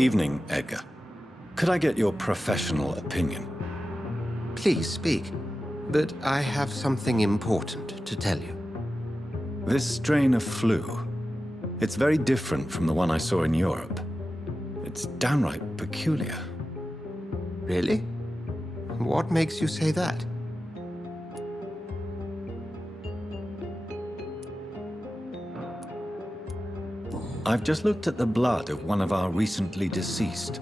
Evening, Edgar. Could I get your professional opinion? Please speak, but I have something important to tell you. This strain of flu, it's very different from the one I saw in Europe. It's downright peculiar. Really? What makes you say that? I've just looked at the blood of one of our recently deceased.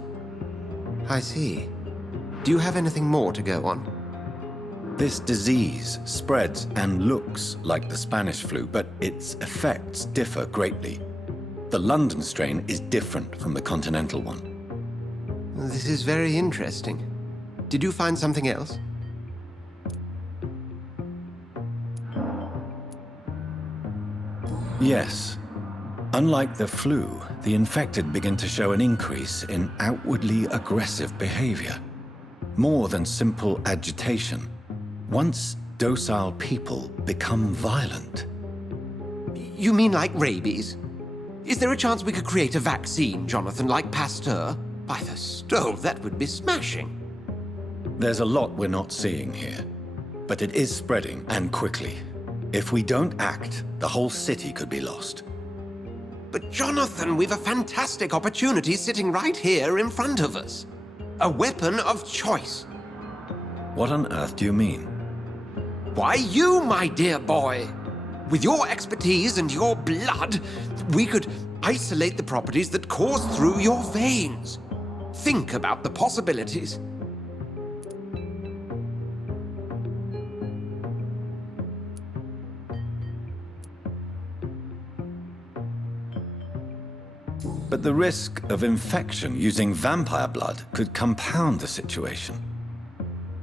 I see. Do you have anything more to go on? This disease spreads and looks like the Spanish flu, but its effects differ greatly. The London strain is different from the continental one. This is very interesting. Did you find something else? Yes. Unlike the flu, the infected begin to show an increase in outwardly aggressive behavior. More than simple agitation. Once docile people become violent. You mean like rabies? Is there a chance we could create a vaccine, Jonathan, like Pasteur? By the stove, that would be smashing. There's a lot we're not seeing here, but it is spreading, and quickly. If we don't act, the whole city could be lost. But Jonathan, we've a fantastic opportunity sitting right here in front of us. A weapon of choice. What on earth do you mean? Why, you, my dear boy. With your expertise and your blood, we could isolate the properties that course through your veins. Think about the possibilities. But the risk of infection using vampire blood could compound the situation.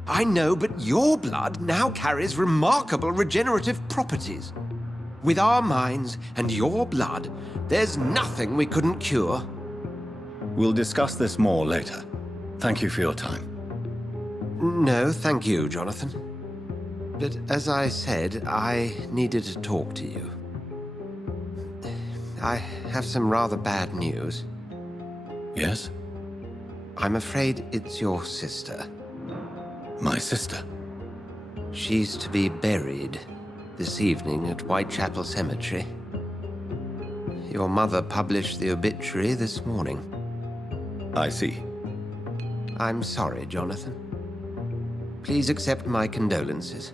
I know, but your blood now carries remarkable regenerative properties. With our minds and your blood, there's nothing we couldn't cure. We'll discuss this more later. Thank you for your time. No, thank you, Jonathan. But as I said, I needed to talk to you. I have some rather bad news. Yes? I'm afraid it's your sister. My sister? She's to be buried this evening at Whitechapel Cemetery. Your mother published the obituary this morning. I see. I'm sorry, Jonathan. Please accept my condolences.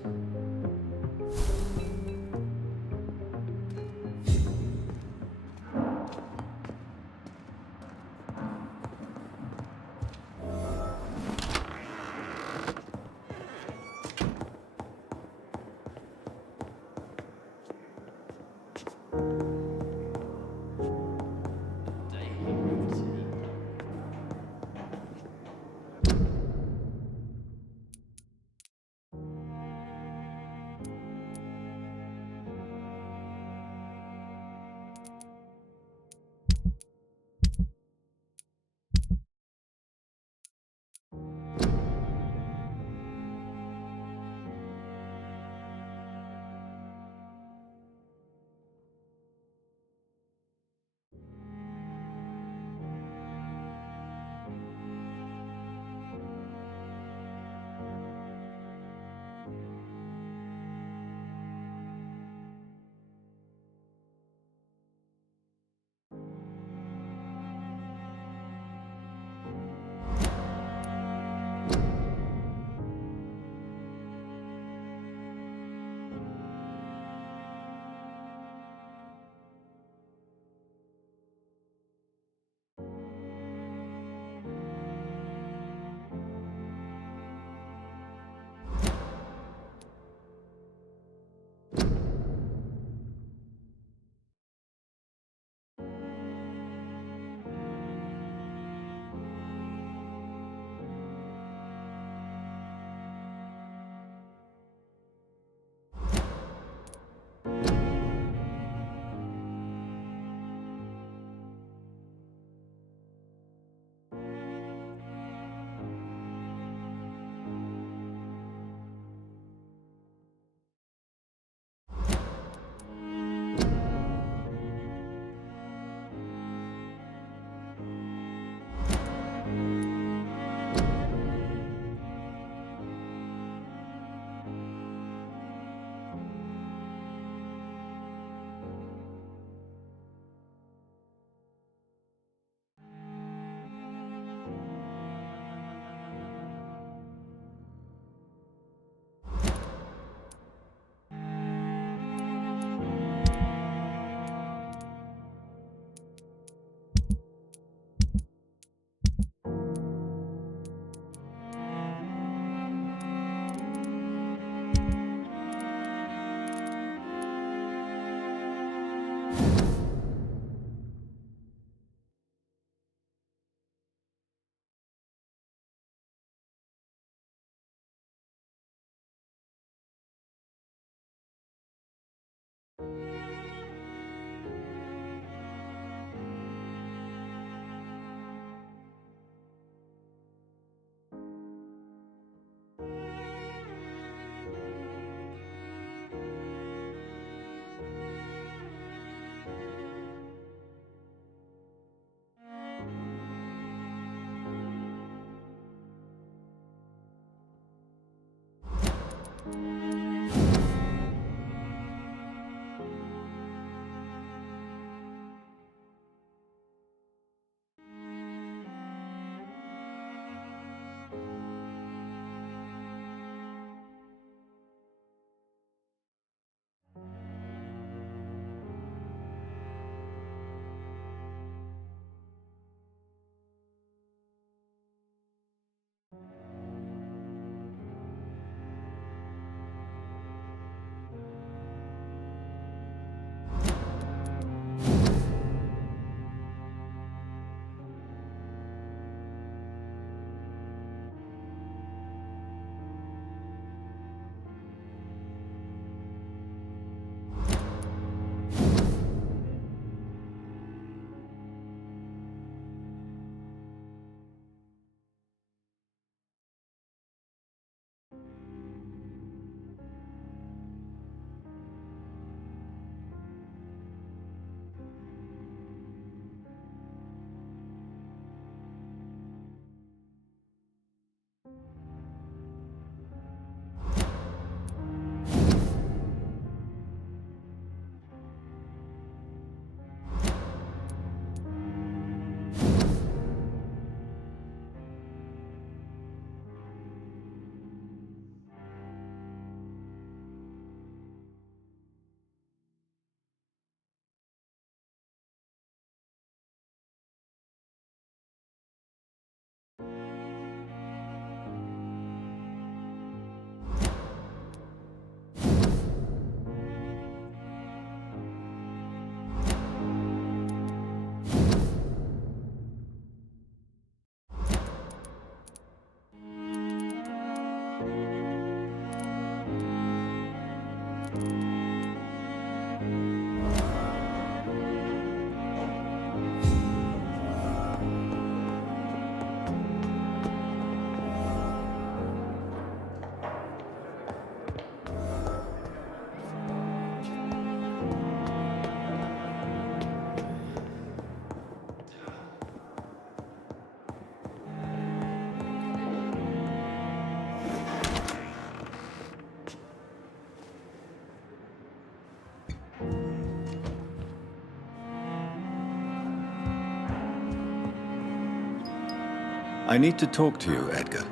I need to talk to you, Edgar.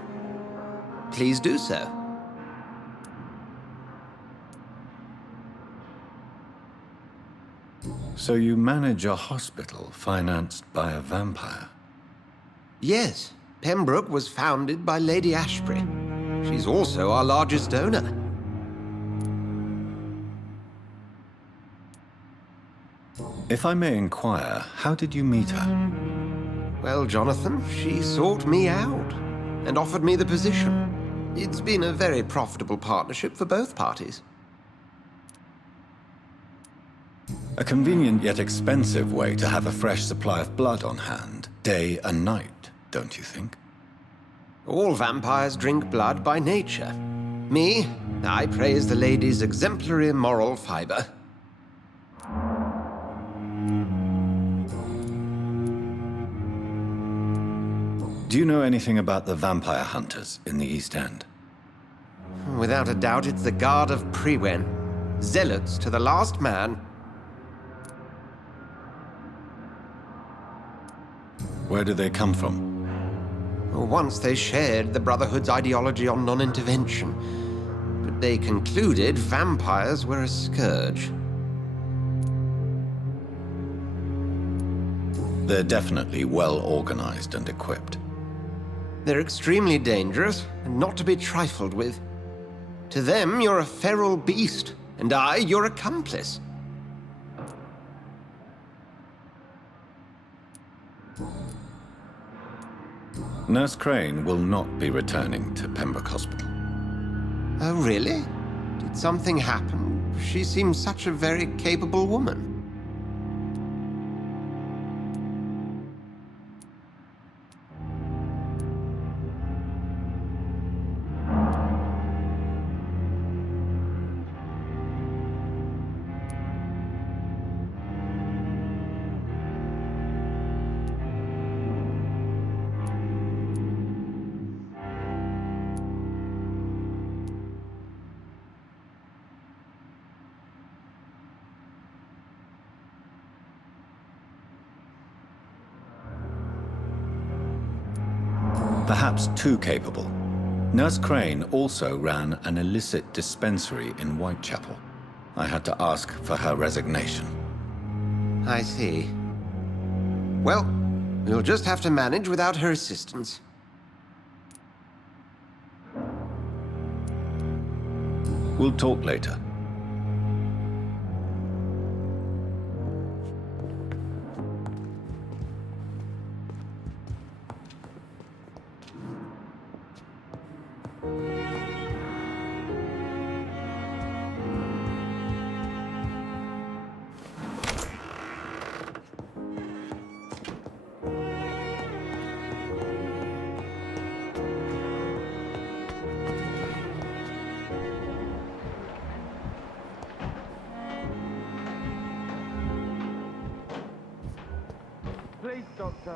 Please do so. So you manage a hospital financed by a vampire? Yes, Pembroke was founded by Lady Ashbury. She's also our largest donor. If I may inquire, how did you meet her? Well, Jonathan, she sought me out and offered me the position. It's been a very profitable partnership for both parties. A convenient yet expensive way to have a fresh supply of blood on hand, day and night, don't you think? All vampires drink blood by nature. Me, I praise the lady's exemplary moral fiber. Do you know anything about the vampire hunters in the East End? Without a doubt, it's the Guard of Prewen. Zealots to the last man. Where do they come from? Once they shared the Brotherhood's ideology on non-intervention, but they concluded vampires were a scourge. They're definitely well organized and equipped. They're extremely dangerous and not to be trifled with. To them, you're a feral beast, and I, your accomplice. Nurse Crane will not be returning to Pembroke Hospital. Oh, really? Did something happen? She seems such a very capable woman. Perhaps too capable. Nurse Crane also ran an illicit dispensary in Whitechapel. I had to ask for her resignation. I see. Well, we'll just have to manage without her assistance. We'll talk later. Please, Doctor.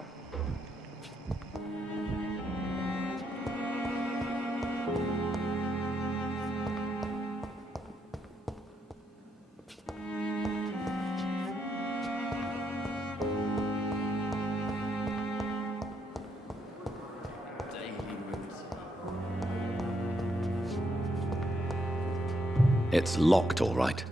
It's locked, all right.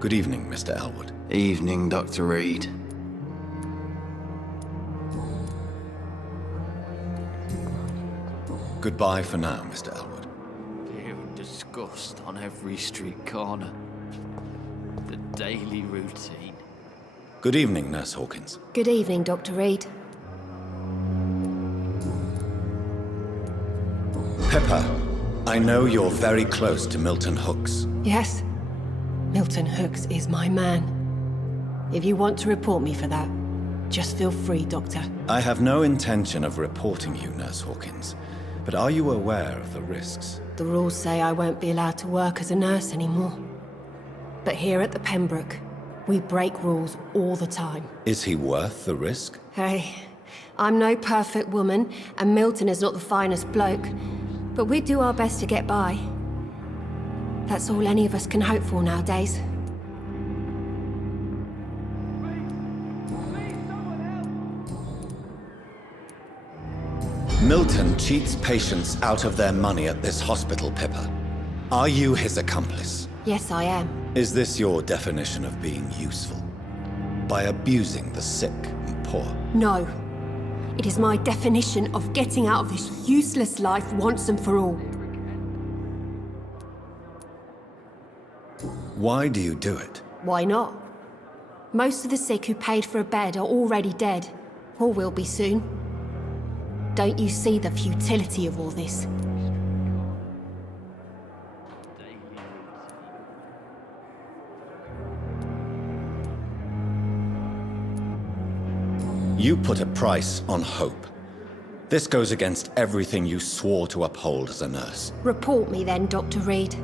Good evening, Mr. Elwood. Evening, Dr. Reed. Goodbye for now, Mr. Elwood. Fear and disgust on every street corner. The daily routine. Good evening, Nurse Hawkins. Good evening, Dr. Reed. Pepper, I know you're very close to Milton Hooks. Yes? Milton Hooks is my man. If you want to report me for that, just feel free, Doctor. I have no intention of reporting you, Nurse Hawkins. But are you aware of the risks? The rules say I won't be allowed to work as a nurse anymore. But here at the Pembroke, we break rules all the time. Is he worth the risk? Hey, I'm no perfect woman, and Milton is not the finest bloke, but we do our best to get by. That's all any of us can hope for nowadays. Milton cheats patients out of their money at this hospital, Pippa. Are you his accomplice? Yes, I am. Is this your definition of being useful? By abusing the sick and poor? No. It is my definition of getting out of this useless life once and for all. Why do you do it? Why not? Most of the sick who paid for a bed are already dead, or will be soon. Don't you see the futility of all this? You put a price on hope. This goes against everything you swore to uphold as a nurse. Report me then, Dr. Reed.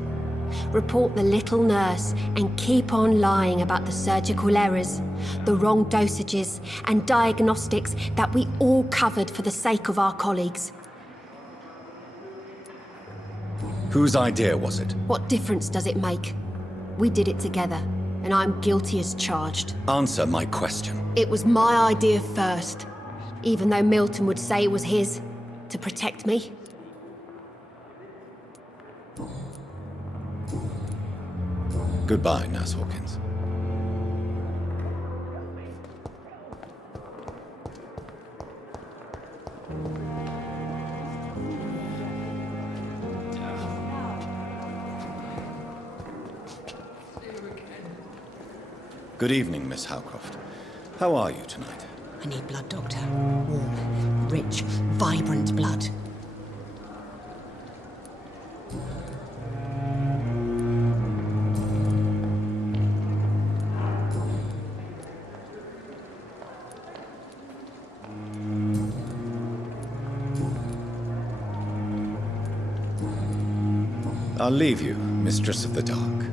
Report the little nurse and keep on lying about the surgical errors, the wrong dosages and diagnostics that we all covered for the sake of our colleagues. Whose idea was it? What difference does it make? We did it together, and I'm guilty as charged. Answer my question. It was my idea first, even though Milton would say it was his, to protect me. Goodbye, Nurse Hawkins. Good evening, Miss Howcroft. How are you tonight? I need blood, Doctor. Warm, rich, vibrant blood. I'll leave you, Mistress of the Dark,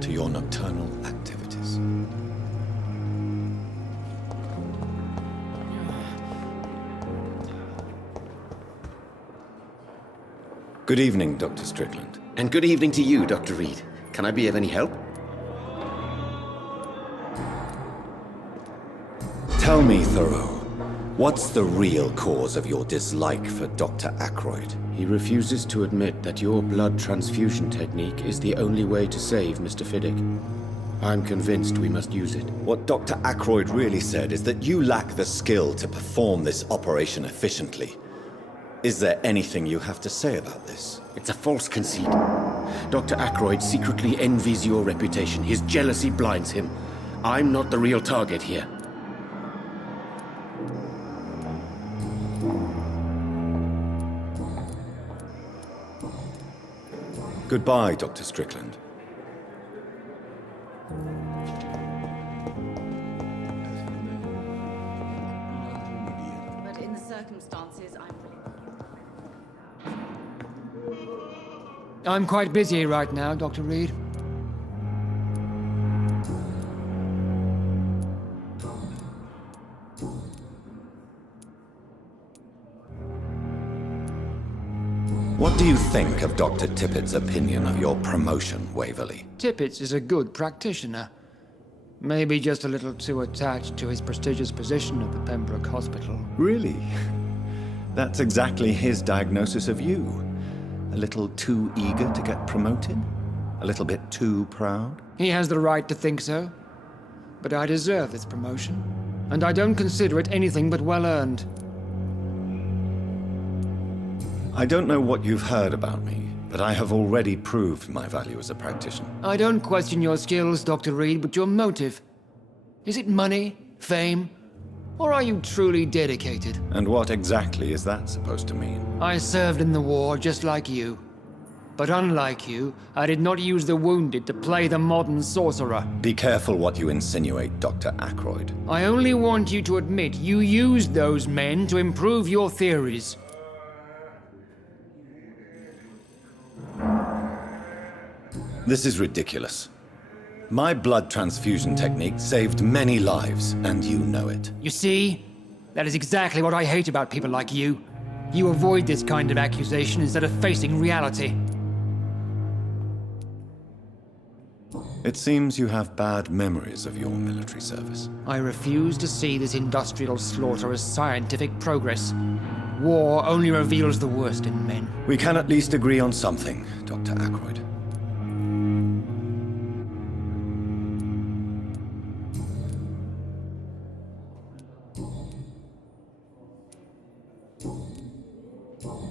to your nocturnal activities. Good evening, Dr. Strickland. And good evening to you, Dr. Reed. Can I be of any help? Tell me, Thoreau, what's the real cause of your dislike for Dr. Ackroyd? He refuses to admit that your blood transfusion technique is the only way to save Mr. Fiddick. I'm convinced we must use it. What Dr. Ackroyd really said is that you lack the skill to perform this operation efficiently. Is there anything you have to say about this? It's a false conceit. Dr. Ackroyd secretly envies your reputation. His jealousy blinds him. I'm not the real target here. Goodbye, Dr. Strickland. But in the circumstances, I'm quite busy right now, Dr. Reed. What do you think of Dr. Tippett's opinion of your promotion, Waverley? Tippett is a good practitioner. Maybe just a little too attached to his prestigious position at the Pembroke Hospital. Really? That's exactly his diagnosis of you. A little too eager to get promoted? A little bit too proud? He has the right to think so. But I deserve this promotion, and I don't consider it anything but well-earned. I don't know what you've heard about me, but I have already proved my value as a practitioner. I don't question your skills, Dr. Reed, but your motive. Is it money, fame, or are you truly dedicated? And what exactly is that supposed to mean? I served in the war just like you. But unlike you, I did not use the wounded to play the modern sorcerer. Be careful what you insinuate, Dr. Ackroyd. I only want you to admit you used those men to improve your theories. This is ridiculous. My blood transfusion technique saved many lives, and you know it. You see? That is exactly what I hate about people like you. You avoid this kind of accusation instead of facing reality. It seems you have bad memories of your military service. I refuse to see this industrial slaughter as scientific progress. War only reveals the worst in men. We can at least agree on something, Dr. Ackroyd.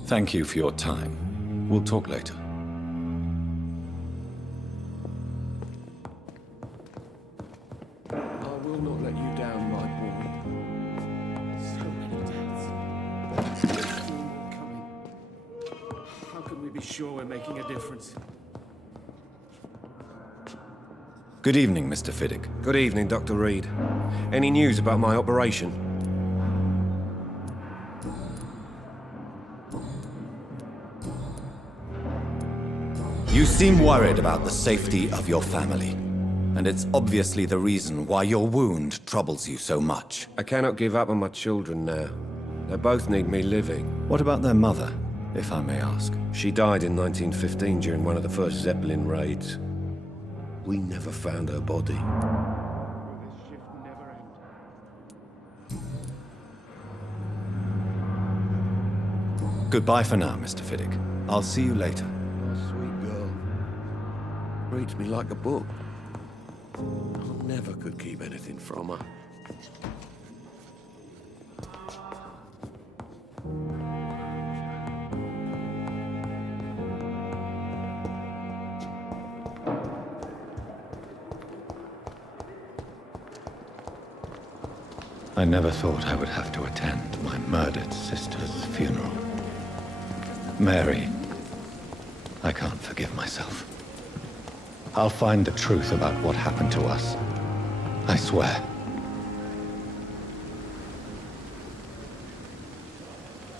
Thank you for your time. We'll talk later. I will not let you down, my boy. So many deaths. But there's still more coming. How can we be sure we're making a difference? Good evening, Mr. Fiddick. Good evening, Dr. Reed. Any news about my operation? You seem worried about the safety of your family, and it's obviously the reason why your wound troubles you so much. I cannot give up on my children now. They both need me living. What about their mother, if I may ask? She died in 1915 during one of the first Zeppelin raids. We never found her body. Goodbye for now, Mr. Fiddick. I'll see you later. Sweet girl. Reads me like a book. I never could keep anything from her. I never thought I would have to attend my murdered sister's funeral. Mary, I can't forgive myself. I'll find the truth about what happened to us. I swear.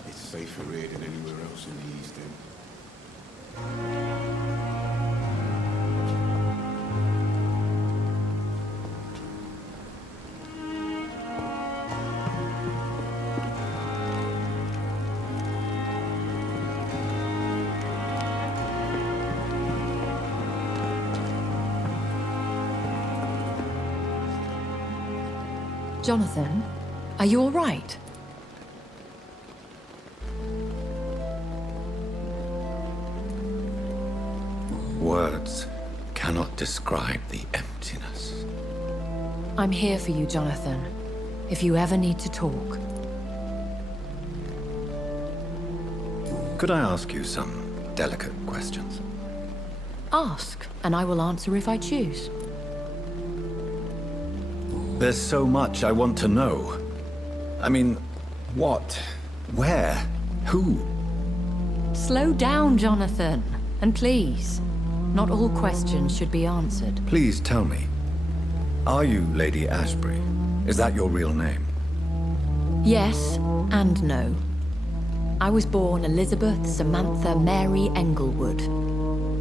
It's safer here than anywhere else in the East End. Jonathan, are you all right? Words cannot describe the emptiness. I'm here for you, Jonathan. If you ever need to talk. Could I ask you some delicate questions? Ask, and I will answer if I choose. There's so much I want to know. I mean, what? Where? Who? Slow down, Jonathan. And please, not all questions should be answered. Please tell me. Are you Lady Ashbury? Is that your real name? Yes and no. I was born Elizabeth Samantha Mary Englewood.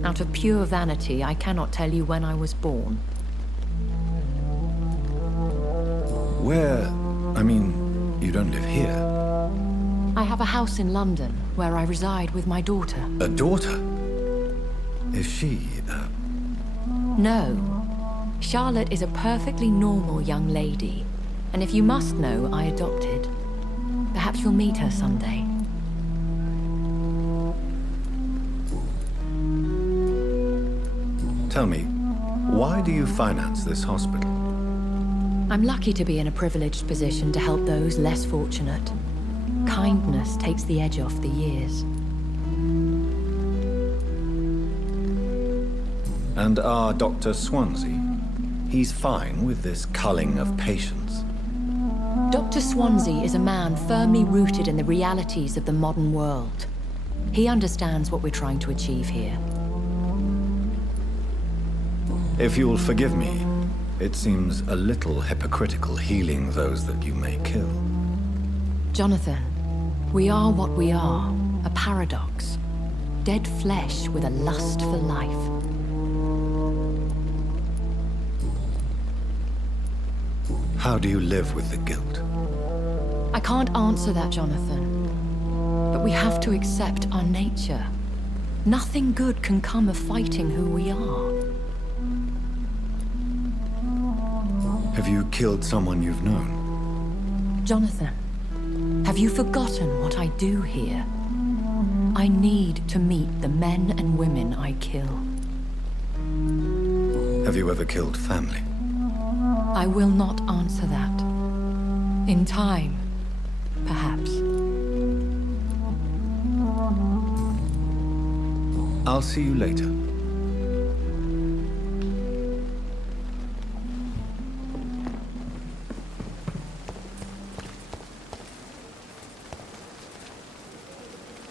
Out of pure vanity, I cannot tell you when I was born. Where? I mean, you don't live here. I have a house in London, where I reside with my daughter. A daughter? Is she, No. Charlotte is a perfectly normal young lady. And if you must know, I adopted. Perhaps you'll meet her someday. Tell me, why do you finance this hospital? I'm lucky to be in a privileged position to help those less fortunate. Kindness takes the edge off the years. And our Dr. Swansea? He's fine with this culling of patients. Dr. Swansea is a man firmly rooted in the realities of the modern world. He understands what we're trying to achieve here. If you'll forgive me, it seems a little hypocritical healing those that you may kill. Jonathan, we are what we are, a paradox. Dead flesh with a lust for life. How do you live with the guilt? I can't answer that, Jonathan. But we have to accept our nature. Nothing good can come of fighting who we are. Have you killed someone you've known? Jonathan, have you forgotten what I do here? I need to meet the men and women I kill. Have you ever killed family? I will not answer that. In time, perhaps. I'll see you later.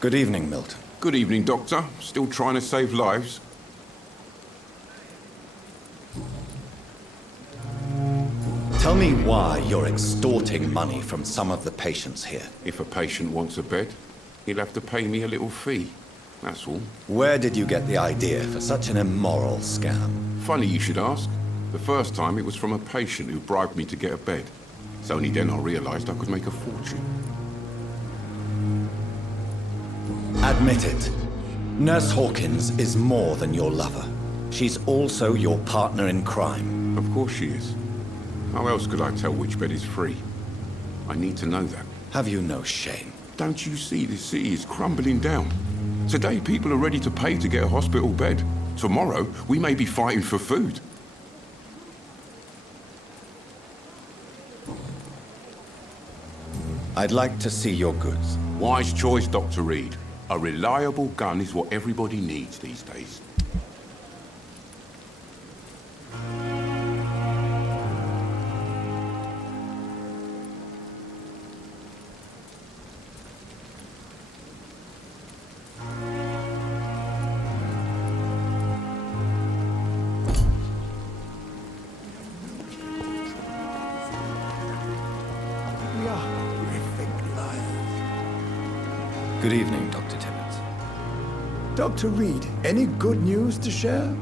Good evening, Milton. Good evening, Doctor. Still trying to save lives? Tell me why you're extorting money from some of the patients here. If a patient wants a bed, he'll have to pay me a little fee. That's all. Where did you get the idea for such an immoral scam? Funny you should ask. The first time it was from a patient who bribed me to get a bed. It's only then I realized I could make a fortune. Admit it. Nurse Hawkins is more than your lover. She's also your partner in crime. Of course she is. How else could I tell which bed is free? I need to know that. Have you no shame? Don't you see the city is crumbling down? Today people are ready to pay to get a hospital bed. Tomorrow we may be fighting for food. I'd like to see your goods. Wise choice, Dr. Reed. A reliable gun is what everybody needs these days. Good evening, Dr. Timmons. Dr. Reed, any good news to share?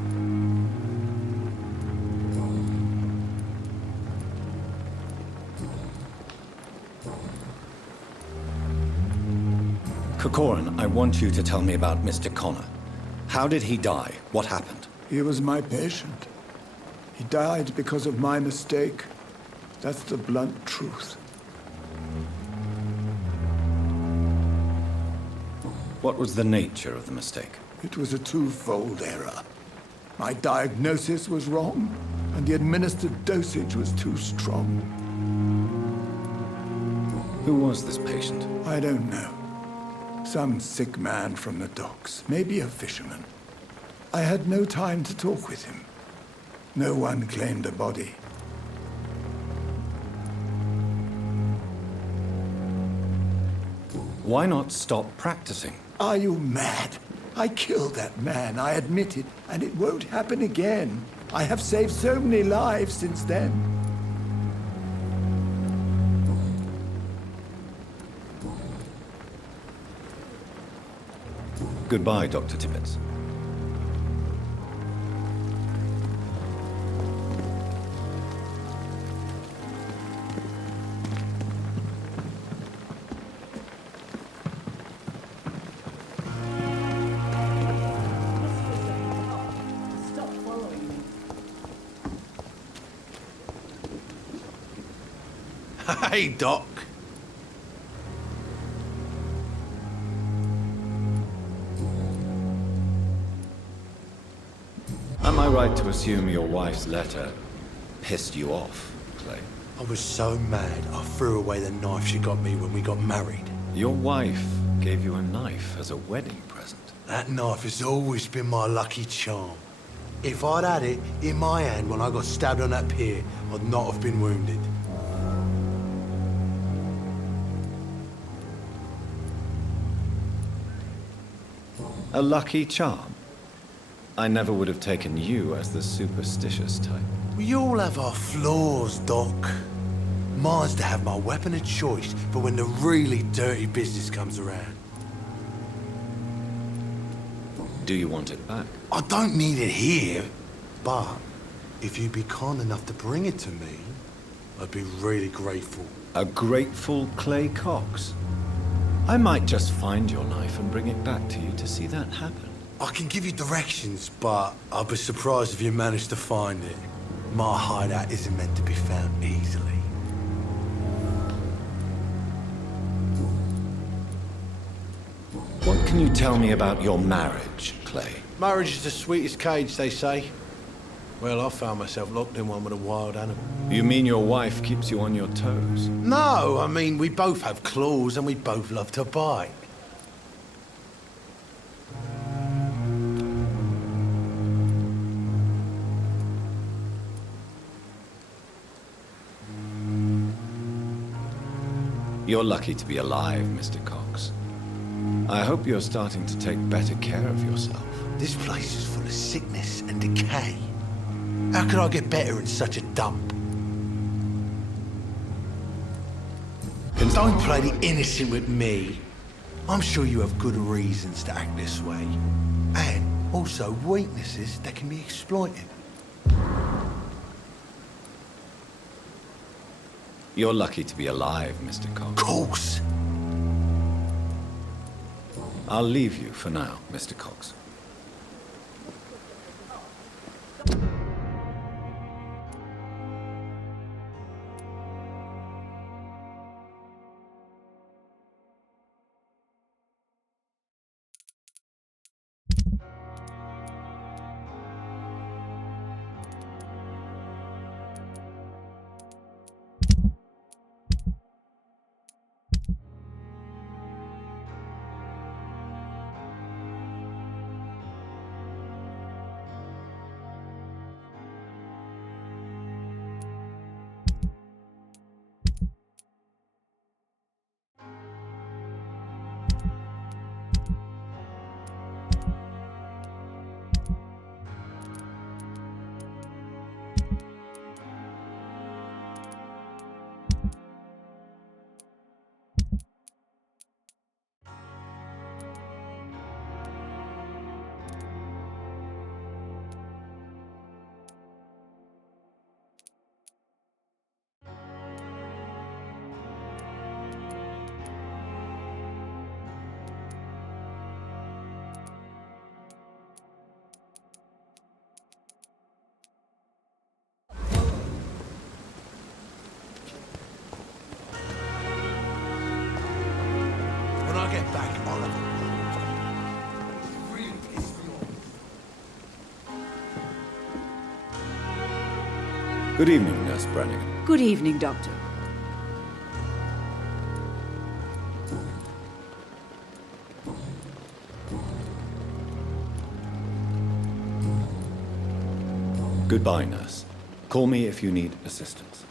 Corcoran, I want you to tell me about Mr. Connor. How did he die? What happened? He was my patient. He died because of my mistake. That's the blunt truth. What was the nature of the mistake? It was a twofold error. My diagnosis was wrong, and the administered dosage was too strong. Who was this patient? I don't know. Some sick man from the docks, maybe a fisherman. I had no time to talk with him. No one claimed a body. Why not stop practicing? Are you mad? I killed that man, I admit it, and it won't happen again. I have saved so many lives since then. Goodbye, Dr. Tibbets. Hey, Doc. Am I right to assume your wife's letter pissed you off, Clay? I was so mad, I threw away the knife she got me when we got married. Your wife gave you a knife as a wedding present. That knife has always been my lucky charm. If I'd had it in my hand when I got stabbed on that pier, I'd not have been wounded. A lucky charm? I never would have taken you as the superstitious type. We all have our flaws, Doc. Mine's to have my weapon of choice for when the really dirty business comes around. Do you want it back? I don't need it here, but if you'd be kind enough to bring it to me, I'd be really grateful. A grateful Clay Cox. I might just find your knife and bring it back to you to see that happen. I can give you directions, but I'll be surprised if you manage to find it. My hideout isn't meant to be found easily. What can you tell me about your marriage, Clay? Marriage is the sweetest cage, they say. Well, I found myself locked in one with a wild animal. You mean your wife keeps you on your toes? No, I mean, we both have claws and we both love to bite. You're lucky to be alive, Mr. Cox. I hope you're starting to take better care of yourself. This place is full of sickness and decay. How could I get better in such a dump? Don't play the innocent with me. I'm sure you have good reasons to act this way. And also weaknesses that can be exploited. You're lucky to be alive, Mr. Cox. Of course. I'll leave you for now, Mr. Cox. When I get back, Oliver. Really pissed me off. Good evening, Nurse Brannigan. Good evening, Doctor. Goodbye, Nurse. Call me if you need assistance.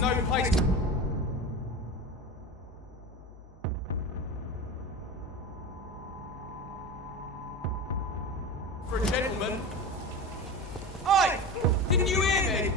no place for a gentleman. Oi! Didn't you hear me?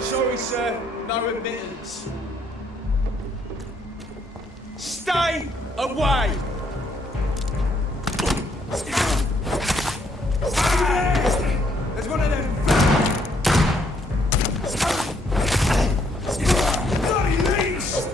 Sorry, sir. No admittance. Stay away! There's one of them. Bloody leaves!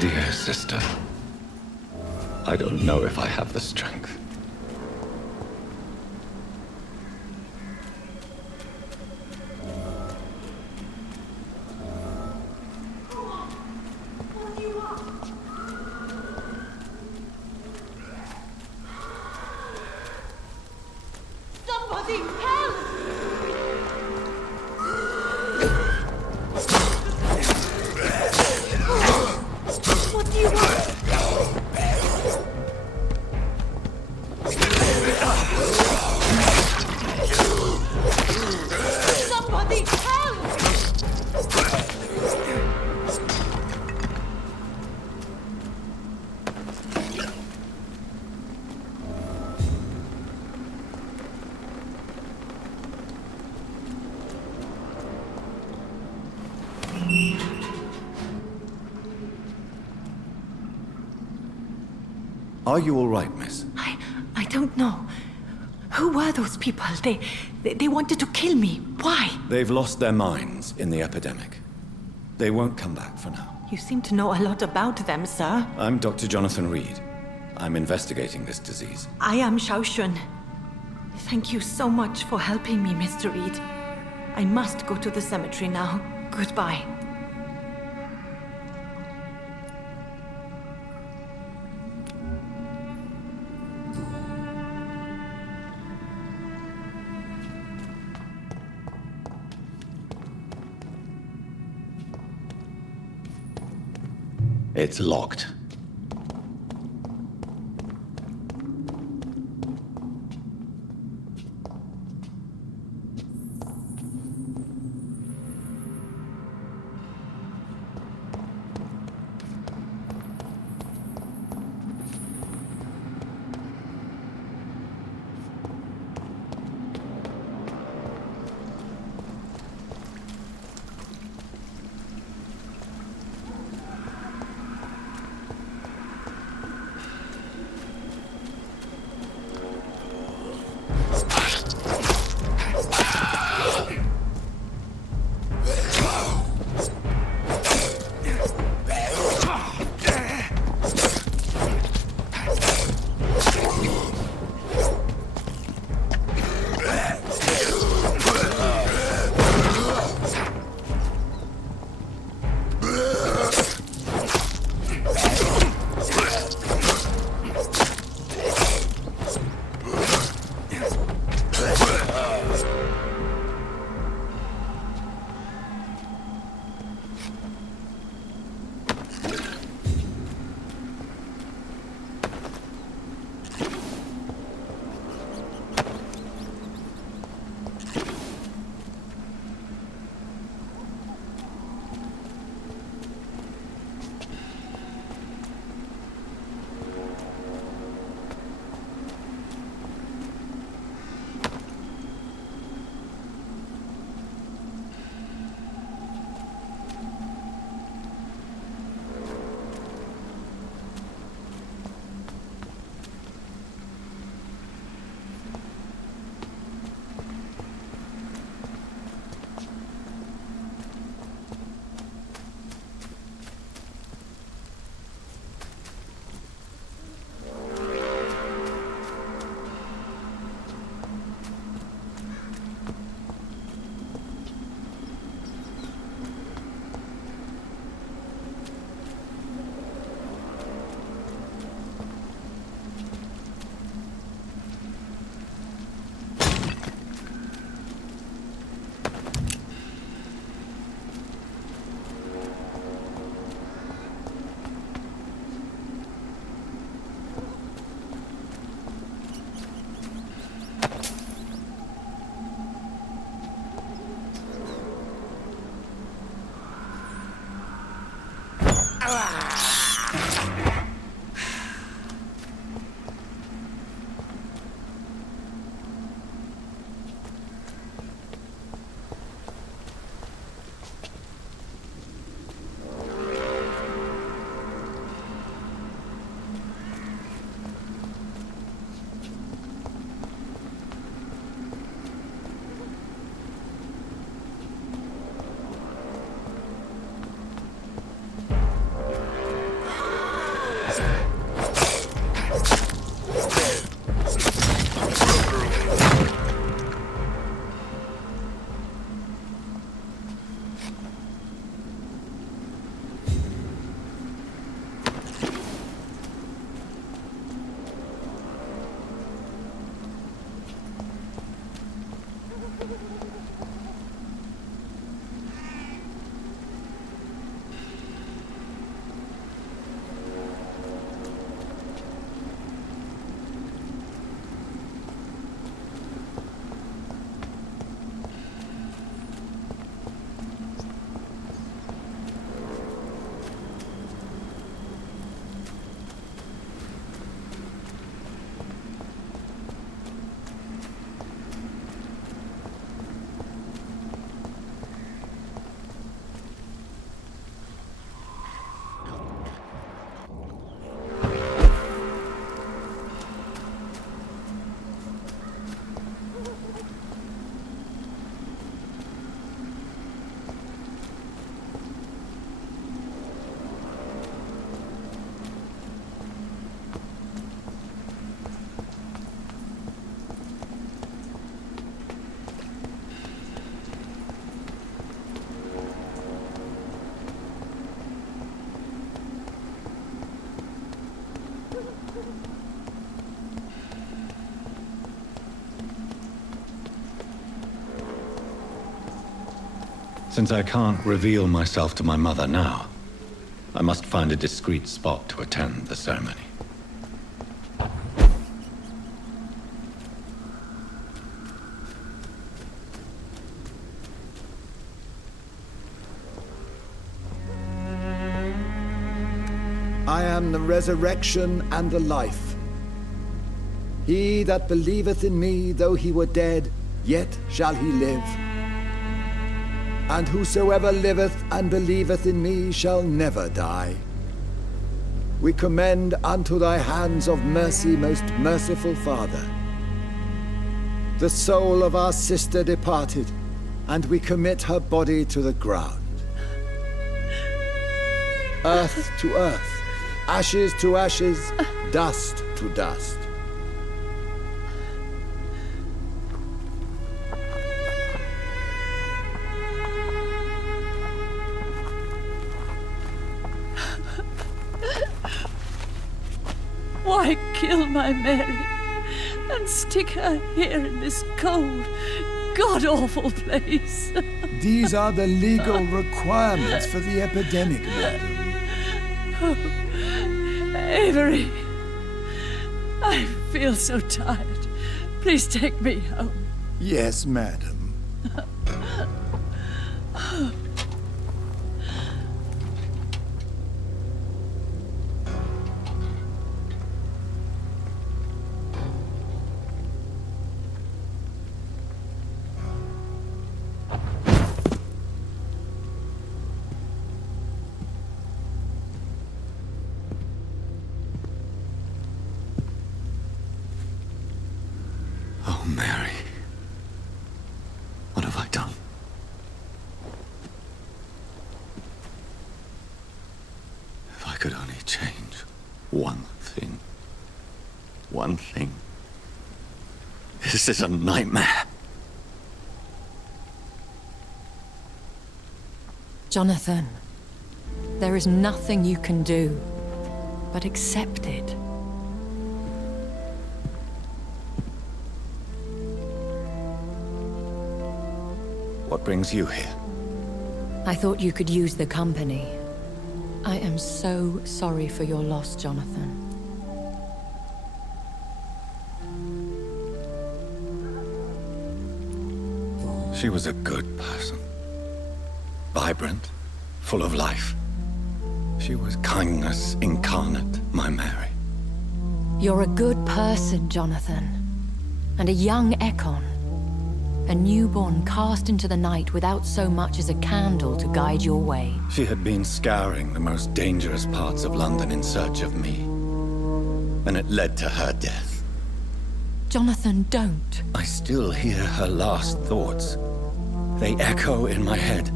Dear sister, I don't know if I have the strength. Somebody help! What do you want? Somebody help! Are you all right, miss? I don't know. Who were those people? They wanted to kill me. Why? They've lost their minds in the epidemic. They won't come back for now. You seem to know a lot about them, sir. I'm Dr. Jonathan Reed. I'm investigating this disease. I am Shaoshun. Thank you so much for helping me, Mr. Reed. I must go to the cemetery now. Goodbye. It's locked. Since I can't reveal myself to my mother now, I must find a discreet spot to attend the ceremony. I am the resurrection and the life. He that believeth in me, though he were dead, yet shall he live. And whosoever liveth and believeth in me shall never die. We commend unto thy hands of mercy, most merciful Father, the soul of our sister departed, and we commit her body to the ground. Earth to earth, ashes to ashes, dust to dust. Why kill my Mary and stick her here in this cold, god-awful place? These are the legal requirements for the epidemic, madam. Oh, Avery, I feel so tired. Please take me home. Yes, madam. Oh, Mary. What have I done? If I could only change one thing. One thing. This is a nightmare. Jonathan, there is nothing you can do but accept it. What brings you here? I thought you could use the company. I am so sorry for your loss, Jonathan. She was a good person. Vibrant, full of life. She was kindness incarnate, my Mary. You're a good person, Jonathan. And a young Ekon. A newborn cast into the night without so much as a candle to guide your way. She had been scouring the most dangerous parts of London in search of me. And it led to her death. Jonathan, don't. I still hear her last thoughts. They echo in my head.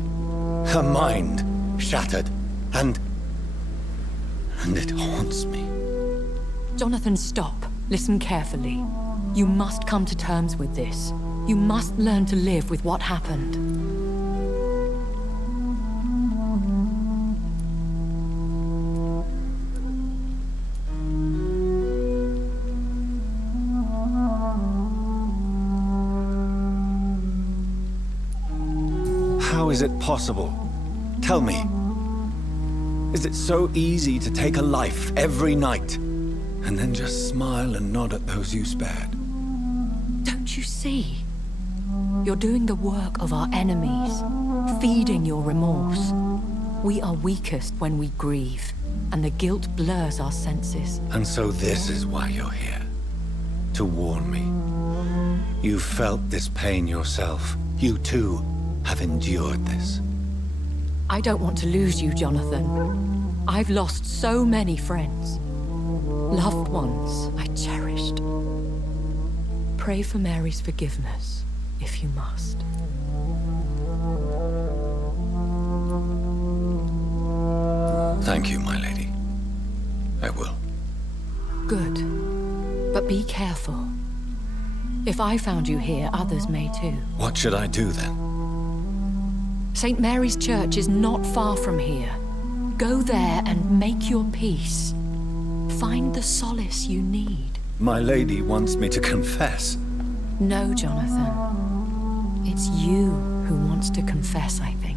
Her mind shattered, and it haunts me. Jonathan, stop. Listen carefully. You must come to terms with this. You must learn to live with what happened. How is it possible? Tell me. Is it so easy to take a life every night, and then just smile and nod at those you spared? Don't you see? You're doing the work of our enemies, feeding your remorse. We are weakest when we grieve, and the guilt blurs our senses. And so this is why you're here. To warn me. You've felt this pain yourself. You too have endured this. I don't want to lose you, Jonathan. I've lost so many friends. Loved ones I cherished. Pray for Mary's forgiveness, if you must. Thank you, my lady. I will. Good. But be careful. If I found you here, others may too. What should I do then? St. Mary's Church is not far from here. Go there and make your peace. Find the solace you need. My lady wants me to confess. No, Jonathan. It's you who wants to confess, I think.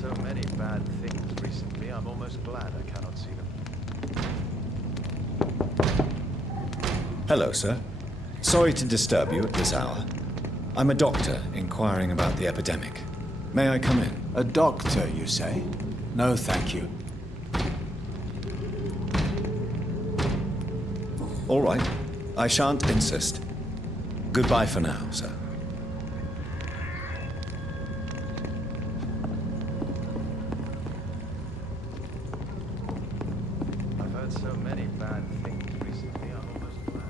so many bad things recently, I'm almost glad I cannot see them. Hello, sir. Sorry to disturb you at this hour. I'm a doctor inquiring about the epidemic. May I come in? A doctor, you say? No, thank you. All right. I shan't insist. Goodbye for now, sir. I've heard so many bad things recently, I'm almost glad.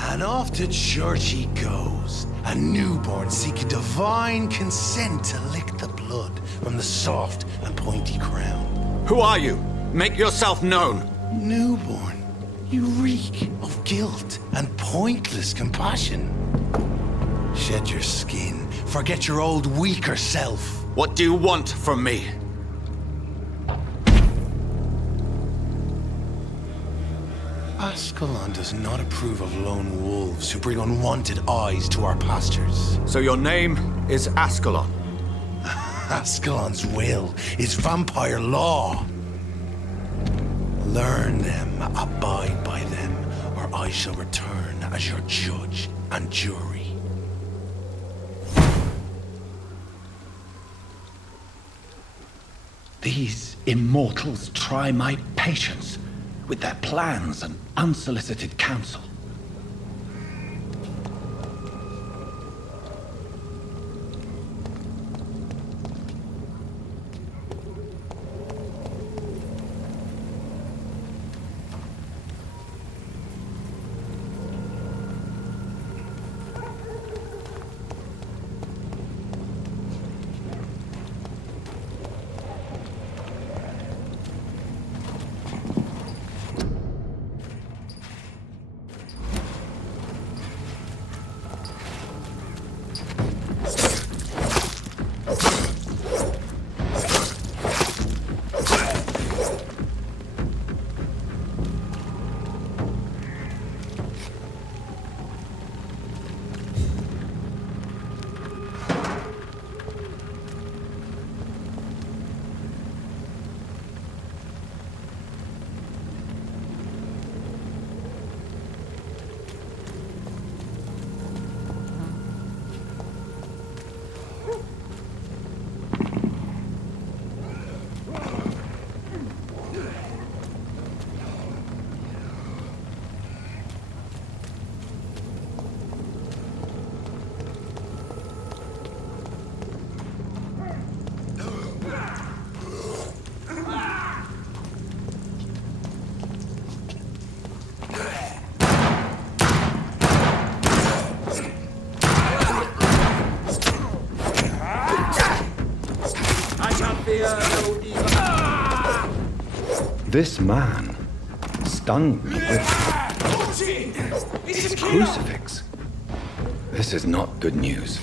And off to church he goes, a newborn seeking divine consent to lick the blood from the soft and pointy crown. Who are you? Make yourself known. Newborn, you reek of guilt and pointless compassion. Shed your skin, forget your old weaker self. What do you want from me? Ascalon does not approve of lone wolves who bring unwanted eyes to our pastures. So your name is Ascalon? Ascalon's will is vampire law. Learn them, abide by them, or I shall return as your judge and jury. These immortals try my patience with their plans and unsolicited counsel. This man stunned me with his crucifix. This is not good news.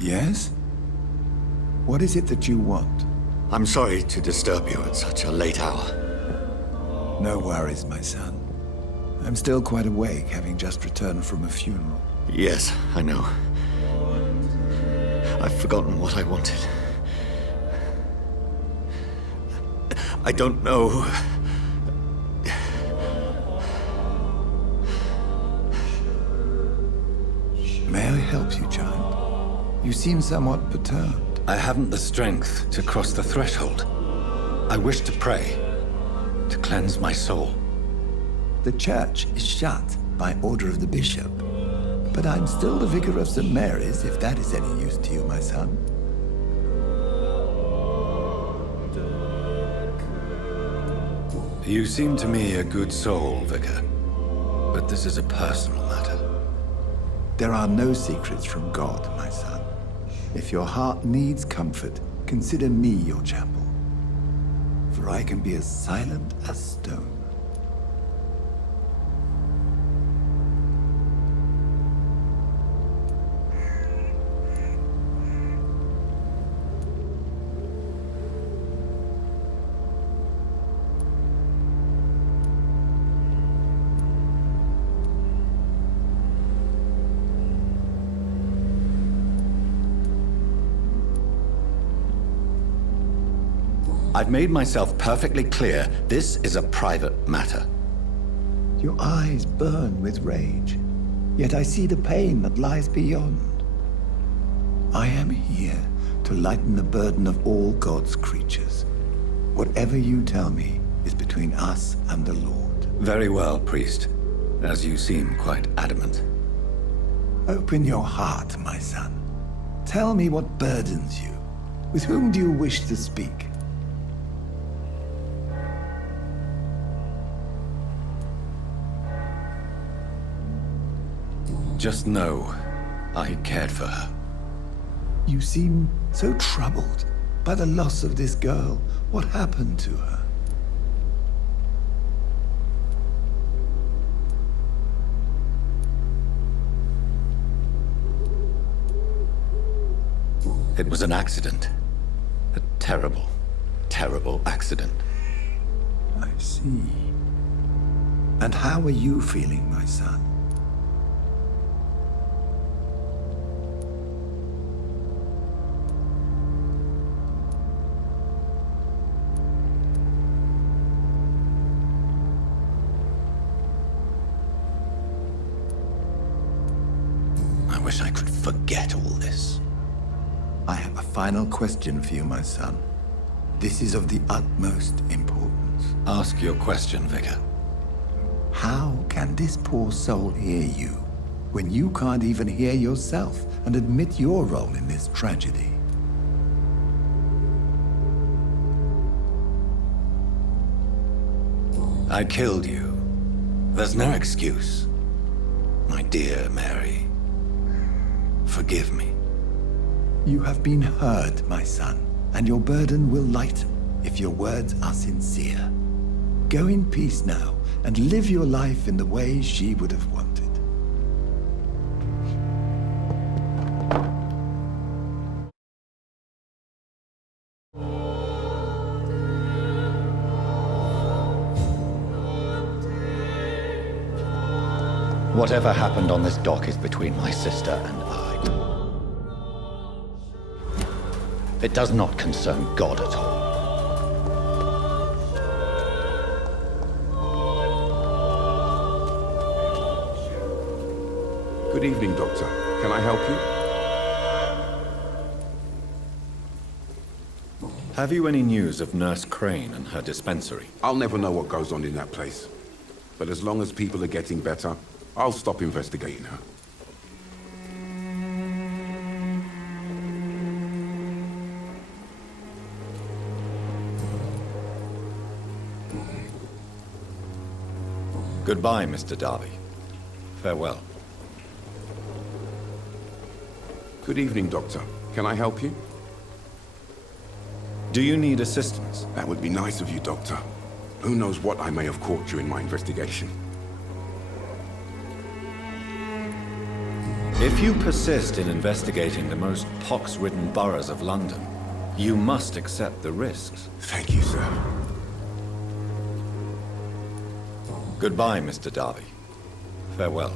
Yes? What is it that you want? I'm sorry to disturb you at such a late hour. No worries, my son. I'm still quite awake, having just returned from a funeral. Yes, I know. I've forgotten what I wanted. I don't know. May I help you, child? You seem somewhat perturbed. I haven't the strength to cross the threshold. I wish to pray, to cleanse my soul. The church is shut by order of the bishop. But I'm still the vicar of St. Mary's, if that is any use to you, my son. You seem to me a good soul, Vicar. But this is a personal matter. There are no secrets from God, my son. If your heart needs comfort, consider me your chapel. For I can be as silent as stone. I've made myself perfectly clear. This is a private matter. Your eyes burn with rage, yet I see the pain that lies beyond. I am here to lighten the burden of all God's creatures. Whatever you tell me is between us and the Lord. Very well, priest, as you seem quite adamant. Open your heart, my son. Tell me what burdens you. With whom do you wish to speak? Just know, I cared for her. You seem so troubled by the loss of this girl. What happened to her? It was an accident. A terrible, terrible accident. I see. And how are you feeling, my son? I wish I could forget all this. I have a final question for you, my son. This is of the utmost importance. Ask your question, Vicar. How can this poor soul hear you when you can't even hear yourself and admit your role in this tragedy? I killed you. There's no excuse. My dear Mary. Forgive me. You have been heard, my son, and your burden will lighten if your words are sincere. Go in peace now and live your life in the way she would have wanted. Whatever happened on this dock is between my sister and I. It does not concern God at all. Good evening, Doctor. Can I help you? Have you any news of Nurse Crane and her dispensary? I'll never know what goes on in that place. But as long as people are getting better, I'll stop investigating her. Goodbye, Mr. Darby. Farewell. Good evening, Doctor. Can I help you? Do you need assistance? That would be nice of you, Doctor. Who knows what I may have caught during my investigation. If you persist in investigating the most pox-ridden boroughs of London, you must accept the risks. Thank you, sir. Goodbye, Mr. Darby. Farewell.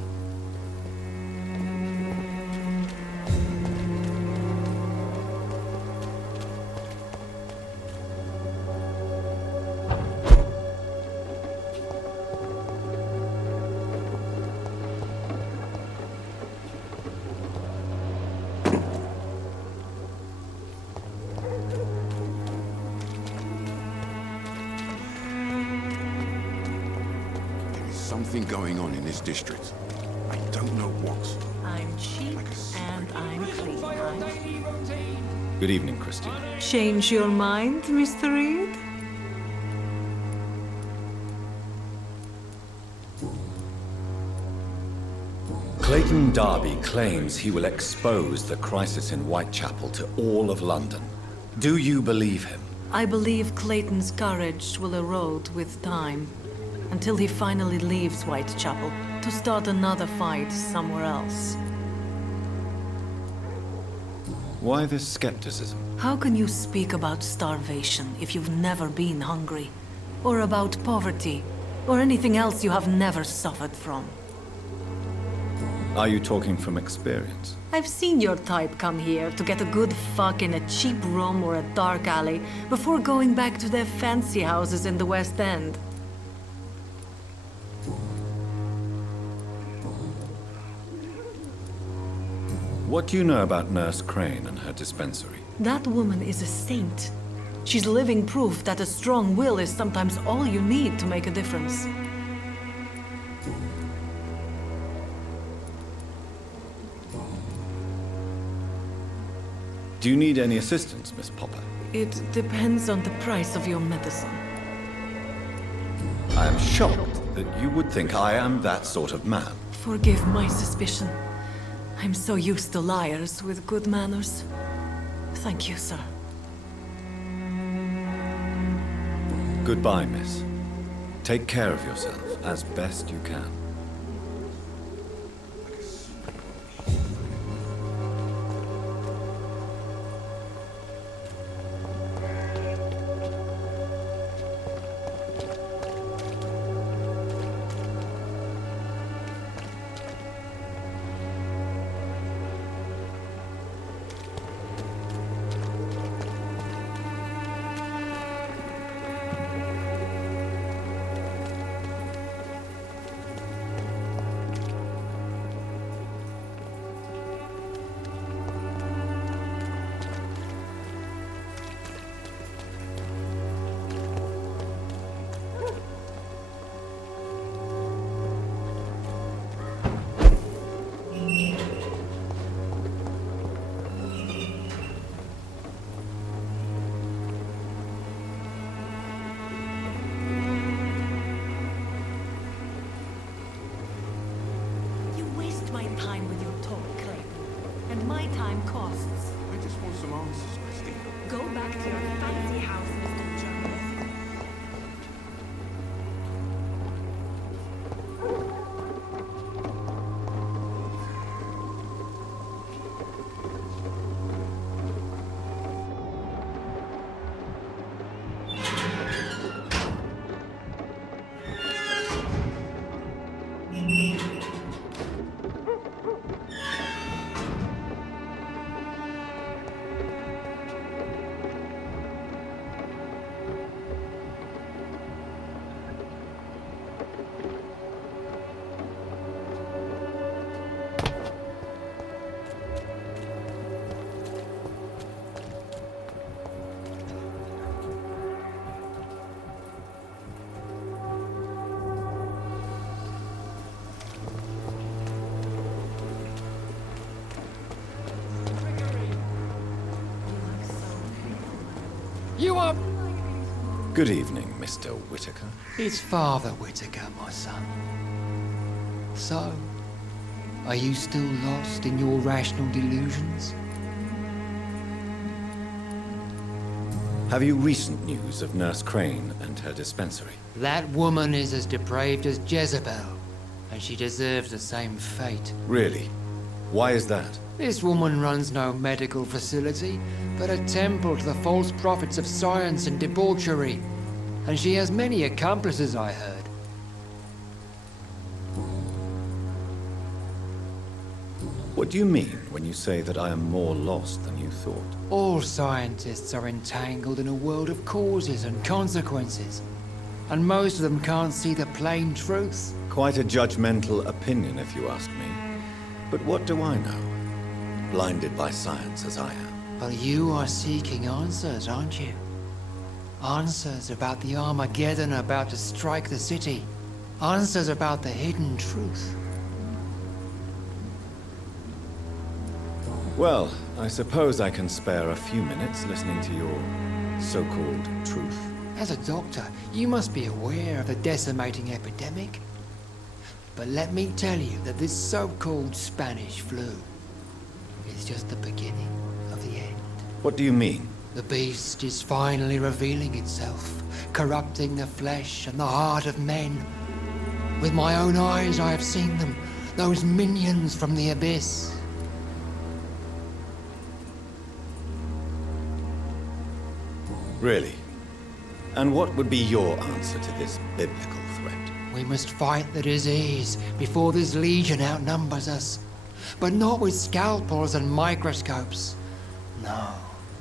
Something going on in this district. I don't know what. I'm cheap and I'm clean. Good evening, Christine. Change your mind, Mr. Reed? Clayton Darby claims he will expose the crisis in Whitechapel to all of London. Do you believe him? I believe Clayton's courage will erode with time, until he finally leaves Whitechapel to start another fight somewhere else. Why this skepticism? How can you speak about starvation if you've never been hungry? Or about poverty? Or anything else you have never suffered from? Are you talking from experience? I've seen your type come here to get a good fuck in a cheap room or a dark alley before going back to their fancy houses in the West End. What do you know about Nurse Crane and her dispensary? That woman is a saint. She's living proof that a strong will is sometimes all you need to make a difference. Do you need any assistance, Miss Popper? It depends on the price of your medicine. I am shocked that you would think I am that sort of man. Forgive my suspicion. I'm so used to liars with good manners. Thank you, sir. Goodbye, miss. Take care of yourself as best you can. You are... Good evening, Mr. Whitaker. It's Father Whitaker, my son. So, are you still lost in your rational delusions? Have you recent news of Nurse Crane and her dispensary? That woman is as depraved as Jezebel, and she deserves the same fate. Really? Why is that? This woman runs no medical facility, but a temple to the false prophets of science and debauchery. And she has many accomplices, I heard. What do you mean when you say that I am more lost than you thought? All scientists are entangled in a world of causes and consequences. And most of them can't see the plain truth. Quite a judgmental opinion, if you ask me. But what do I know? Blinded by science as I am. But you are seeking answers, aren't you? Answers about the Armageddon about to strike the city. Answers about the hidden truth. Well, I suppose I can spare a few minutes listening to your so-called truth. As a doctor, you must be aware of the decimating epidemic. But let me tell you that this so-called Spanish flu is just the beginning of the end. What do you mean? The beast is finally revealing itself, corrupting the flesh and the heart of men. With my own eyes I have seen them, those minions from the abyss. Really? And what would be your answer to this biblical threat? We must fight the disease before this legion outnumbers us. But not with scalpels and microscopes. No.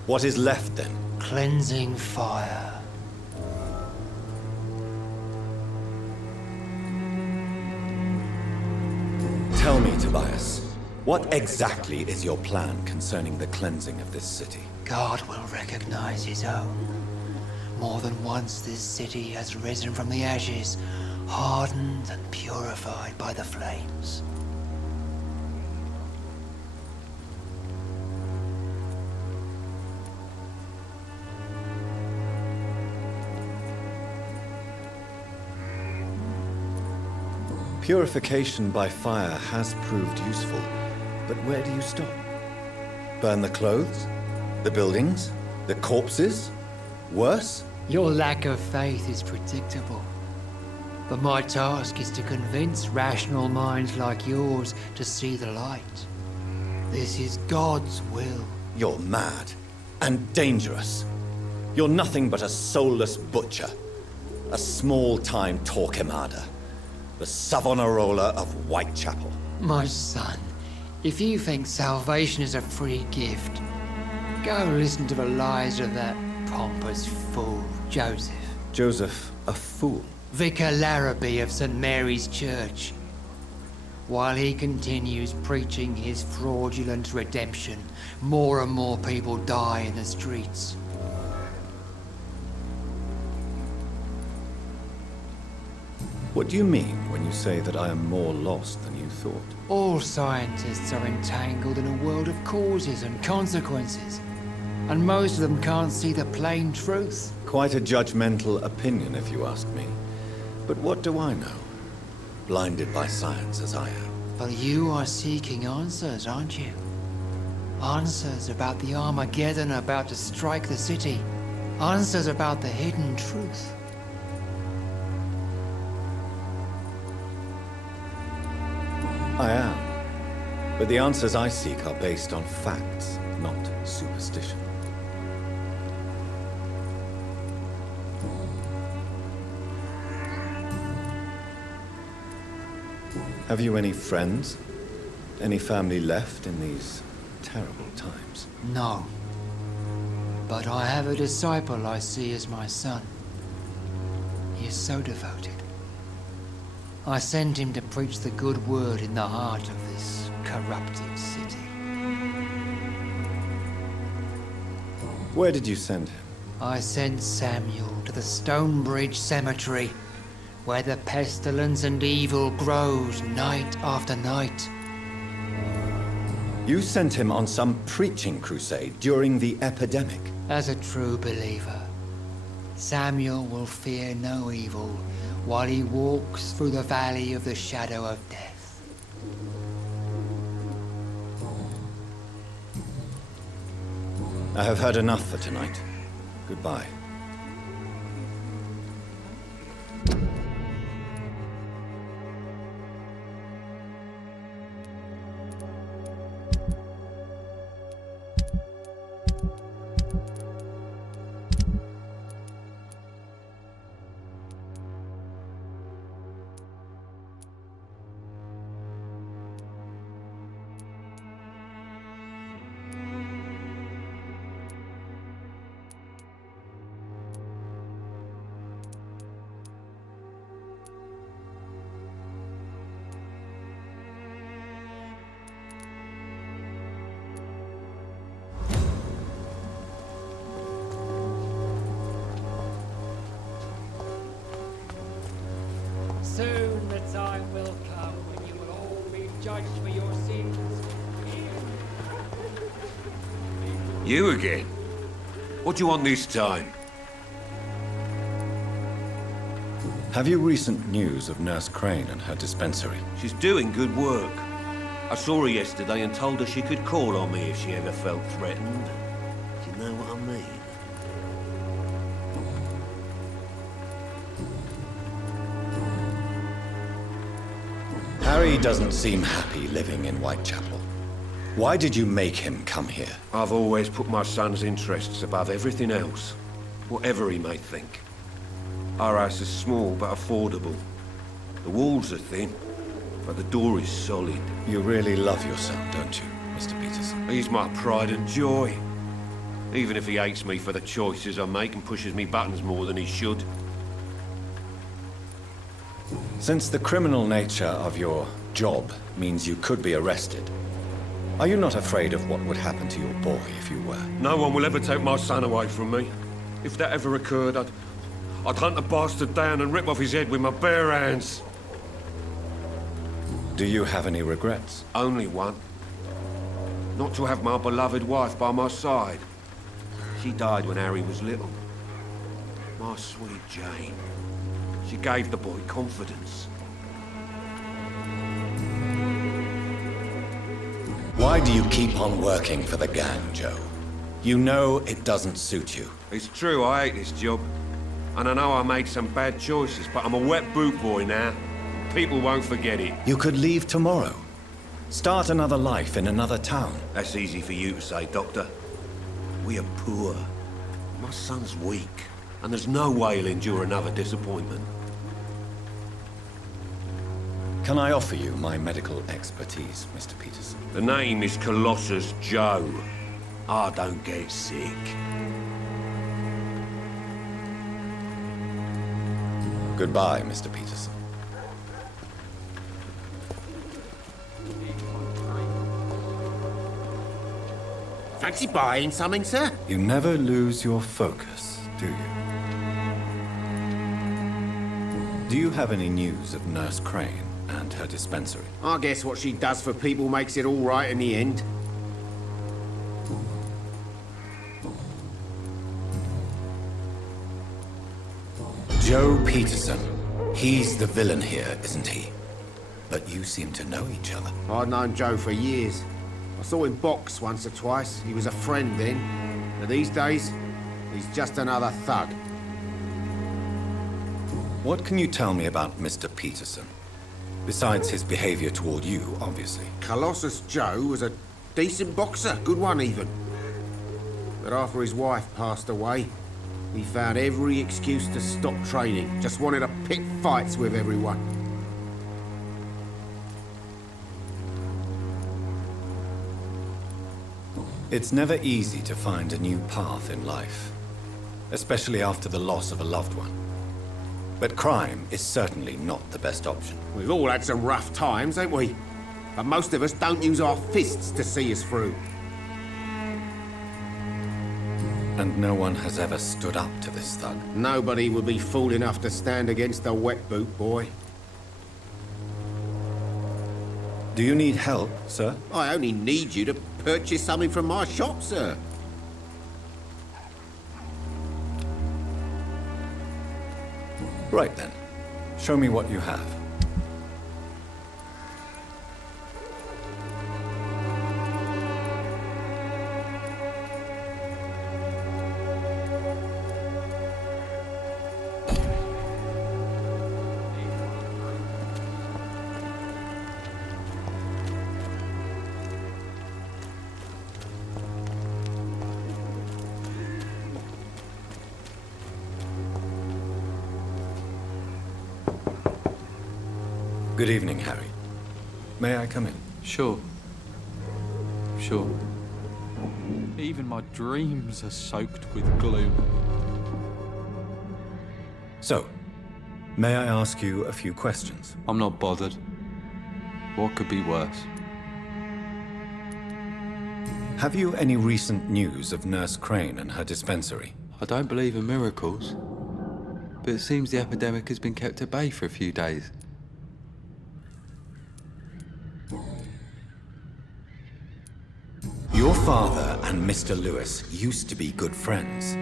What is left then? Cleansing fire. Tell me, Tobias, what exactly is your plan concerning the cleansing of this city? God will recognize his own. More than once this city has risen from the ashes, hardened and purified by the flames. Purification by fire has proved useful, but where do you stop? Burn the clothes? The buildings? The corpses? Worse? Your lack of faith is predictable. But my task is to convince rational minds like yours to see the light. This is God's will. You're mad and dangerous. You're nothing but a soulless butcher. A small-time Torquemada. The Savonarola of Whitechapel. My son, if you think salvation is a free gift, go listen to the lies of that pompous fool, Joseph. Joseph, a fool? Vicar Larrabee of St. Mary's Church. While he continues preaching his fraudulent redemption, more and more people die in the streets. What do you mean when you say that I am more lost than you thought? All scientists are entangled in a world of causes and consequences. And most of them can't see the plain truth. Quite a judgmental opinion, if you ask me. But what do I know? Blinded by science as I am. But you are seeking answers, aren't you? Answers about the Armageddon about to strike the city. Answers about the hidden truth. I am. But the answers I seek are based on facts, not superstition. Have you any friends? Any family left in these terrible times? No. But I have a disciple I see as my son. He is so devoted. I sent him to preach the good word in the heart of this corrupted city. Where did you send him? I sent Samuel to the Stonebridge Cemetery, where the pestilence and evil grows night after night. You sent him on some preaching crusade during the epidemic. As a true believer, Samuel will fear no evil while he walks through the valley of the shadow of death. I have heard enough for tonight. Goodbye. soon the time will come when you will all be judged for your sins. You again? What do you want this time? Have you recent news of Nurse Crane and her dispensary? She's doing good work. I saw her yesterday and told her she could call on me if she ever felt threatened. Do you know what I mean? Harry doesn't seem happy living in Whitechapel. Why did you make him come here? I've always put my son's interests above everything else, whatever he may think. Our house is small but affordable. The walls are thin, but the door is solid. You really love your son, don't you, Mr. Peterson? He's my pride and joy. Even if he hates me for the choices I make and pushes me buttons more than he should. Since the criminal nature of your job means you could be arrested, are you not afraid of what would happen to your boy if you were? No one will ever take my son away from me. If that ever occurred, I'd hunt the bastard down and rip off his head with my bare hands. Do you have any regrets? Only one. Not to have my beloved wife by my side. She died when Harry was little. My sweet Jane. She gave the boy confidence. Why do you keep on working for the gang, Joe? You know it doesn't suit you. It's true, I hate this job. And I know I made some bad choices, but I'm a wet boot boy now. People won't forget it. You could leave tomorrow. Start another life in another town. That's easy for you to say, Doctor. We are poor. My son's weak, and there's no way he'll endure another disappointment. Can I offer you my medical expertise, Mr. Peterson? The name is Colossus Joe. I don't get sick. Goodbye, Mr. Peterson. Fancy buying something, sir? You never lose your focus, do you? Do you have any news of Nurse Crane and her dispensary? I guess what she does for people makes it all right in the end. Joe Peterson. He's the villain here, isn't he? But you seem to know each other. I've known Joe for years. I saw him box once or twice. He was a friend then. But these days, he's just another thug. What can you tell me about Mr. Peterson? Besides his behavior toward you, obviously. Colossus Joe was a decent boxer, good one even. But after his wife passed away, he found every excuse to stop training. Just wanted to pick fights with everyone. It's never easy to find a new path in life, especially after the loss of a loved one. But crime is certainly not the best option. We've all had some rough times, ain't we? But most of us don't use our fists to see us through. And no one has ever stood up to this thug. Nobody would be fool enough to stand against a wet boot boy. Do you need help, sir? I only need you to purchase something from my shop, sir. Right then. Show me what you have. Good evening, Harry. May I come in? Sure. Sure. Even my dreams are soaked with gloom. So, may I ask you a few questions? I'm not bothered. What could be worse? Have you any recent news of Nurse Crane and her dispensary? I don't believe in miracles, but it seems the epidemic has been kept at bay for a few days. father and Mr. Lewis used to be good friends.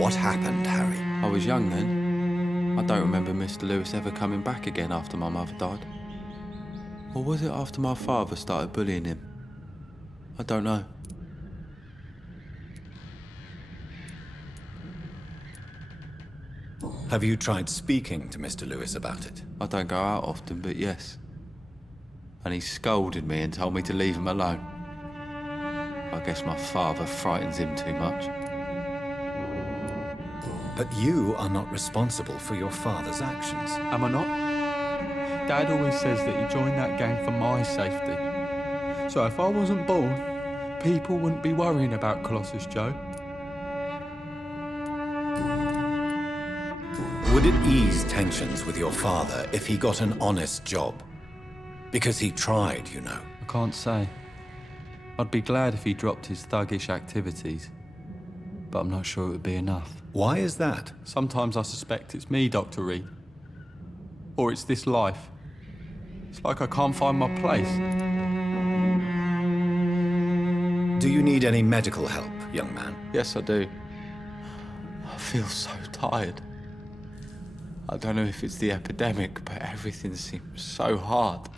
What happened, Harry? I was young then. I don't remember Mr. Lewis ever coming back again after my mother died. Or was it after my father started bullying him? I don't know. Have you tried speaking to Mr. Lewis about it? I don't go out often, but yes. And he scolded me and told me to leave him alone. I guess my father frightens him too much. But you are not responsible for your father's actions. Am I not? Dad always says that he joined that gang for my safety. So if I wasn't born, people wouldn't be worrying about Colossus Joe. Would it ease tensions with your father if he got an honest job? Because he tried, you know. I can't say. I'd be glad if he dropped his thuggish activities, but I'm not sure it would be enough. Why is that? Sometimes I suspect it's me, Dr. Reed. Or it's this life. It's like I can't find my place. Do you need any medical help, young man? Yes, I do. I feel so tired. I don't know if it's the epidemic, but everything seems so hard.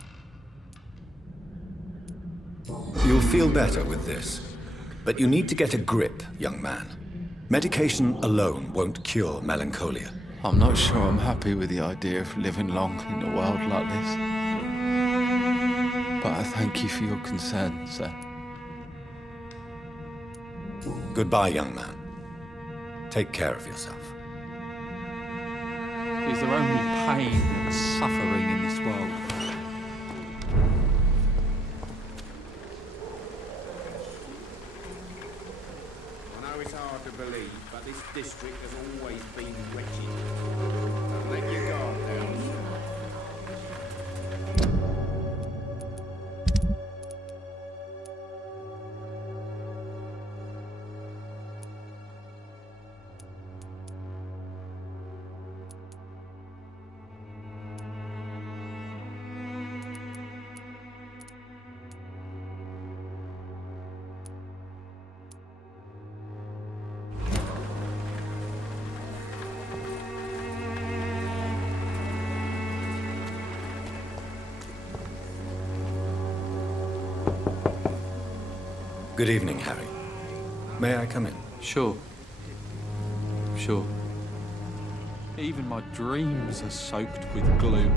You'll feel better with this. But you need to get a grip, young man. Medication alone won't cure melancholia. I'm not sure I'm happy with the idea of living long in a world like this. But I thank you for your concern, sir. Goodbye, young man. Take care of yourself. Is there only pain and suffering in this world? I know it's hard to believe, but this district has always been wretched. Don't let your guard down. Good evening, Harry. May I come in? Sure. Sure. Even my dreams are soaked with gloom.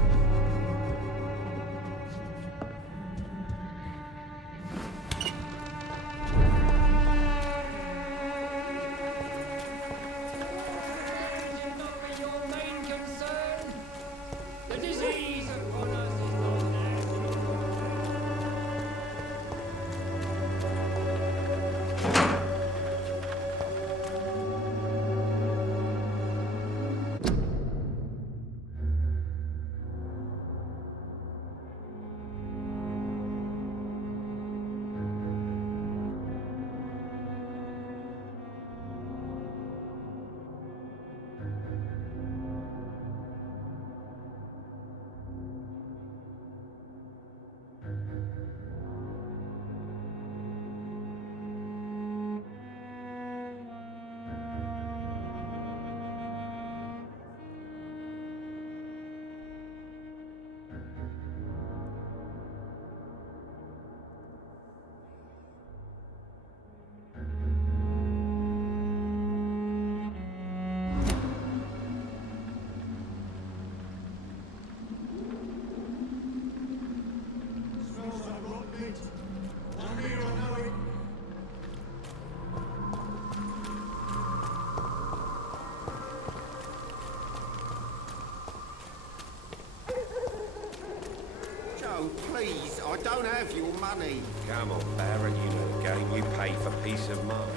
Please, I don't have your money. Come on, Baron, you know the game. You pay for peace of mind.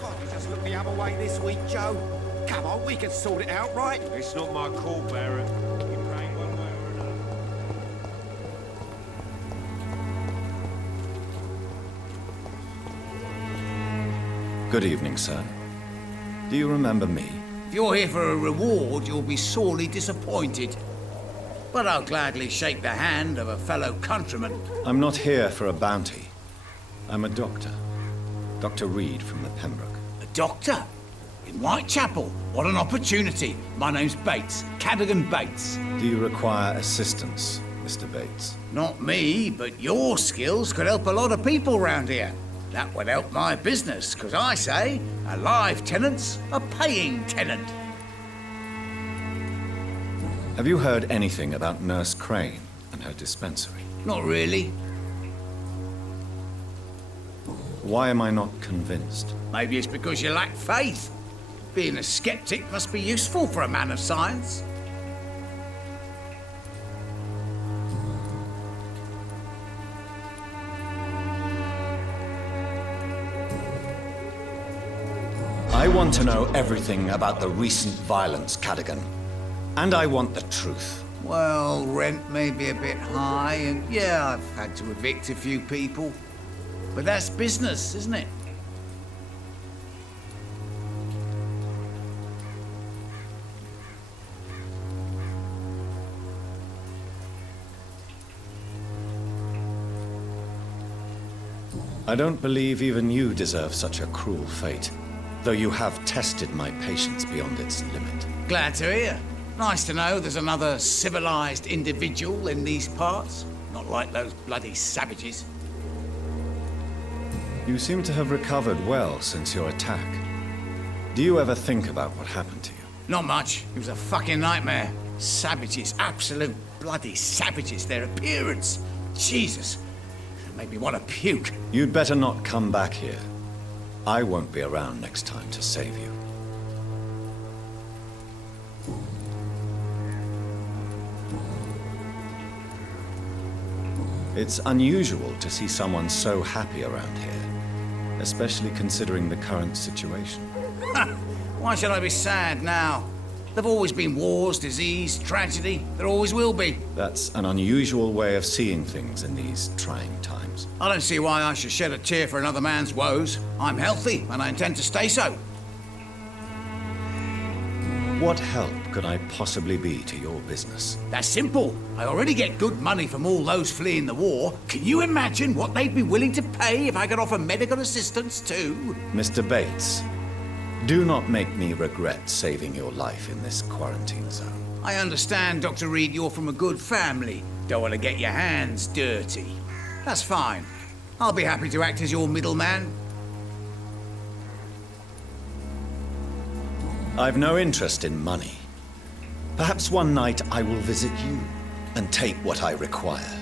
Can't you just look the other way this week, Joe? Come on, we can sort it out, right? It's not my call, Baron. You pay one way or another. Good evening, sir. Do you remember me? If you're here for a reward, you'll be sorely disappointed. But I'll gladly shake the hand of a fellow countryman. I'm not here for a bounty. I'm a doctor. Dr. Reed from the Pembroke. A doctor? In Whitechapel? What an opportunity. My name's Bates. Cadogan Bates. Do you require assistance, Mr. Bates? Not me, but your skills could help a lot of people round here. That would help my business, because I say a live tenant's a paying tenant. Have you heard anything about Nurse Crane and her dispensary? Not really. Why am I not convinced? Maybe it's because you lack faith. Being a skeptic must be useful for a man of science. I want to know everything about the recent violence, Cadogan. And I want the truth. Well, rent may be a bit high, and yeah, I've had to evict a few people. But that's business, isn't it? I don't believe even you deserve such a cruel fate, though you have tested my patience beyond its limit. Glad to hear. Nice to know there's another civilized individual in these parts. Not like those bloody savages. You seem to have recovered well since your attack. Do you ever think about what happened to you? Not much. It was a fucking nightmare. Savages, absolute bloody savages. Their appearance. Jesus. It made me want to puke. You'd better not come back here. I won't be around next time to save you. It's unusual to see someone so happy around here, especially considering the current situation. Why should I be sad now? There've always been wars, disease, tragedy. There always will be. That's an unusual way of seeing things in these trying times. I don't see why I should shed a tear for another man's woes. I'm healthy, and I intend to stay so. What help could I possibly be to your business? That's simple. I already get good money from all those fleeing the war. Can you imagine what they'd be willing to pay if I could offer medical assistance too? Mr. Bates, do not make me regret saving your life in this quarantine zone. I understand, Dr. Reed, you're from a good family. Don't want to get your hands dirty. That's fine. I'll be happy to act as your middleman. I've no interest in money. Perhaps one night I will visit you and take what I require.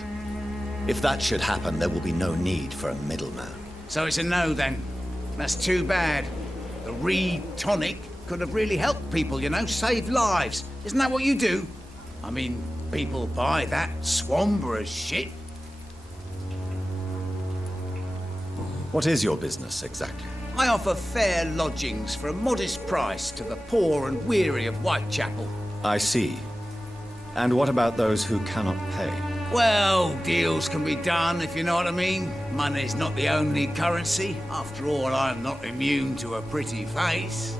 If that should happen, there will be no need for a middleman. So it's a no, then. That's too bad. The Reed tonic could have really helped people, you know, save lives. Isn't that what you do? I mean, people buy that Swamburer's shit. What is your business, exactly? I offer fair lodgings for a modest price to the poor and weary of Whitechapel. I see. And what about those who cannot pay? Well, deals can be done, if you know what I mean. Money's not the only currency. After all, I'm not immune to a pretty face.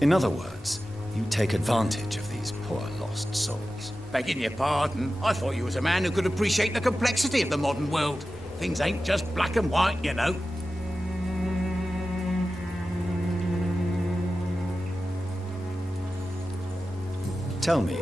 In other words, you take advantage of these poor lost souls. Begging your pardon, I thought you was a man who could appreciate the complexity of the modern world. Things ain't just black and white, you know. Tell me,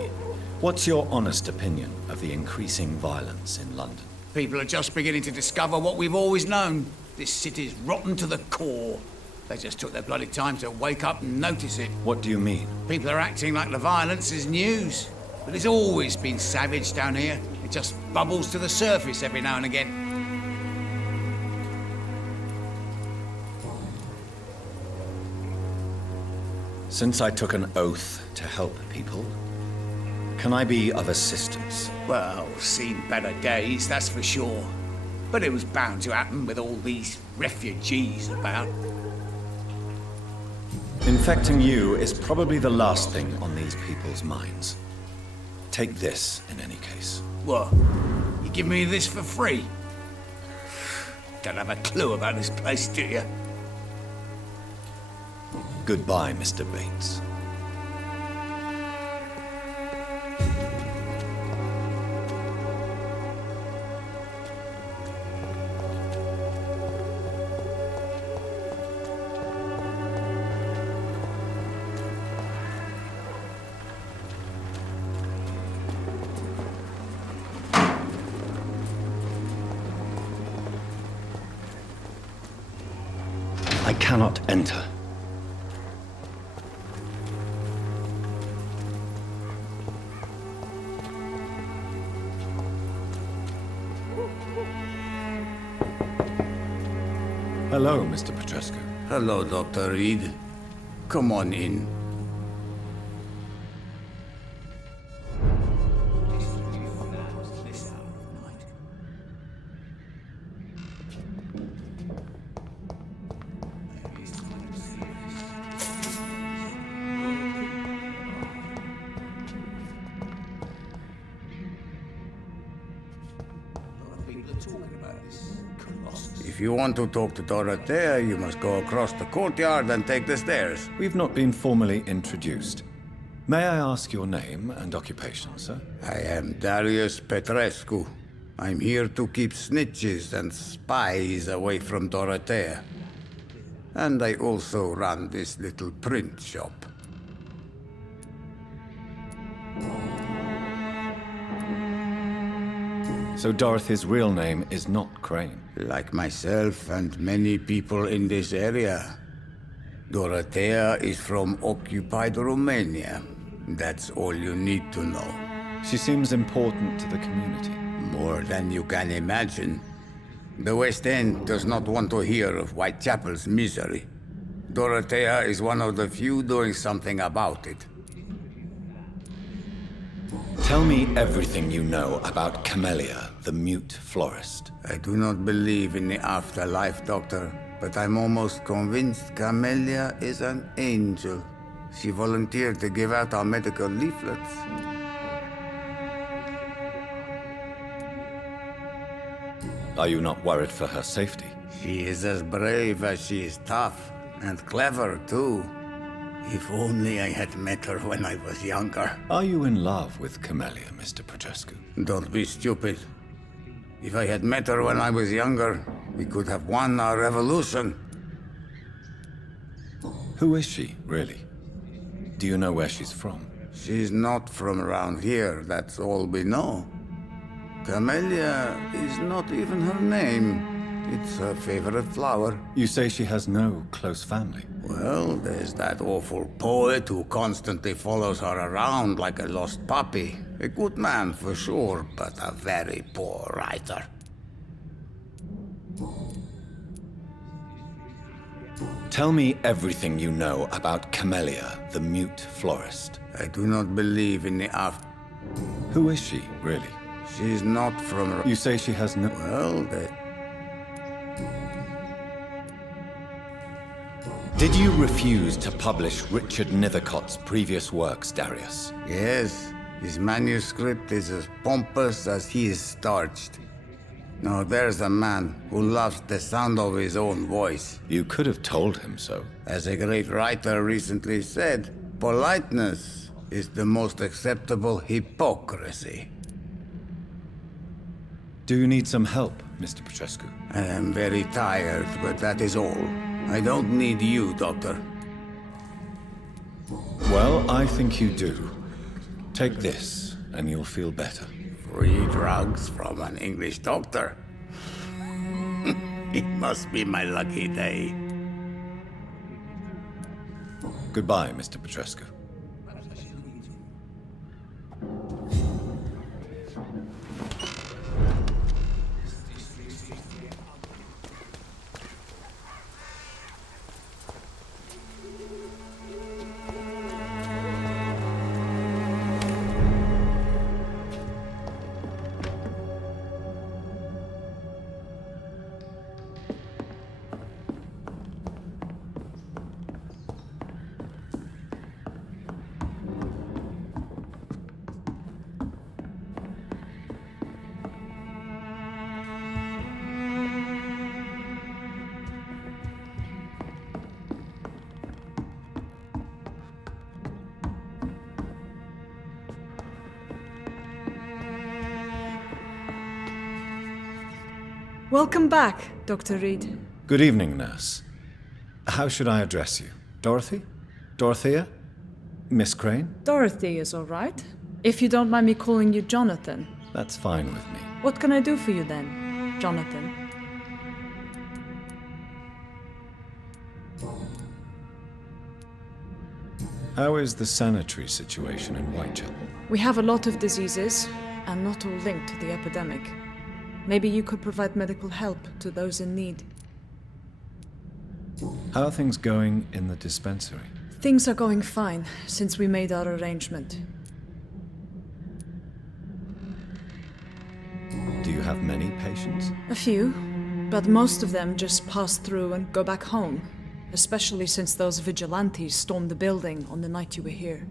what's your honest opinion of the increasing violence in London? People are just beginning to discover what we've always known. This city's rotten to the core. They just took their bloody time to wake up and notice it. What do you mean? People are acting like the violence is news. But it's always been savage down here. It just bubbles to the surface every now and again. Since I took an oath to help people, can I be of assistance? Well, seen better days, that's for sure. But it was bound to happen with all these refugees about. Infecting you is probably the last thing on these people's minds. Take this, in any case. What? You give me this for free? Don't have a clue about this place, do you? Goodbye, Mr. Bates. I cannot enter. Hello, Mr. Petrescu. Hello, Dr. Reed. Come on in. If you want to talk to Dorothea, you must go across the courtyard and take the stairs. We've not been formally introduced. May I ask your name and occupation, sir? I am Darius Petrescu. I'm here to keep snitches and spies away from Dorothea. And I also run this little print shop. So Dorothy's real name is not Crane? Like myself and many people in this area. Dorothea is from occupied Romania. That's all you need to know. She seems important to the community. More than you can imagine. The West End does not want to hear of Whitechapel's misery. Dorothea is one of the few doing something about it. Tell me everything you know about Camellia, the mute florist. I do not believe in the afterlife, Doctor, but I'm almost convinced Camellia is an angel. She volunteered to give out our medical leaflets. Are you not worried for her safety? She is as brave as she is tough, and clever, too. If only I had met her when I was younger. Are you in love with Camellia, Mr. Petrescu? Don't be stupid. If I had met her when I was younger, we could have won our revolution. Who is she, really? Do you know where she's from? She's not from around here, that's all we know. Camellia is not even her name. It's her favorite flower. You say she has no close family? Well, there's that awful poet who constantly follows her around like a lost puppy. A good man for sure, but a very poor writer. Tell me everything you know about Camellia, the mute florist. I do not believe in the Who is she, really? She's not from... You say she has no... Well, Did you refuse to publish Richard Nethercott's previous works, Darius? Yes. His manuscript is as pompous as he is starched. Now there's a man who loves the sound of his own voice. You could have told him so. As a great writer recently said, politeness is the most acceptable hypocrisy. Do you need some help, Mr. Petrescu? I am very tired, but that is all. I don't need you, Doctor. Well, I think you do. Take this, and you'll feel better. Free drugs from an English doctor? It must be my lucky day. Goodbye, Mr. Petrescu. Welcome back, Dr. Reed. Good evening, nurse. How should I address you? Dorothy? Dorothea? Miss Crane? Dorothy is all right. If you don't mind me calling you Jonathan. That's fine with me. What can I do for you then, Jonathan? How is the sanitary situation in Whitechapel? We have a lot of diseases, and not all linked to the epidemic. Maybe you could provide medical help to those in need. How are things going in the dispensary? Things are going fine since we made our arrangement. Do you have many patients? A few, but most of them just pass through and go back home, especially since those vigilantes stormed the building on the night you were here.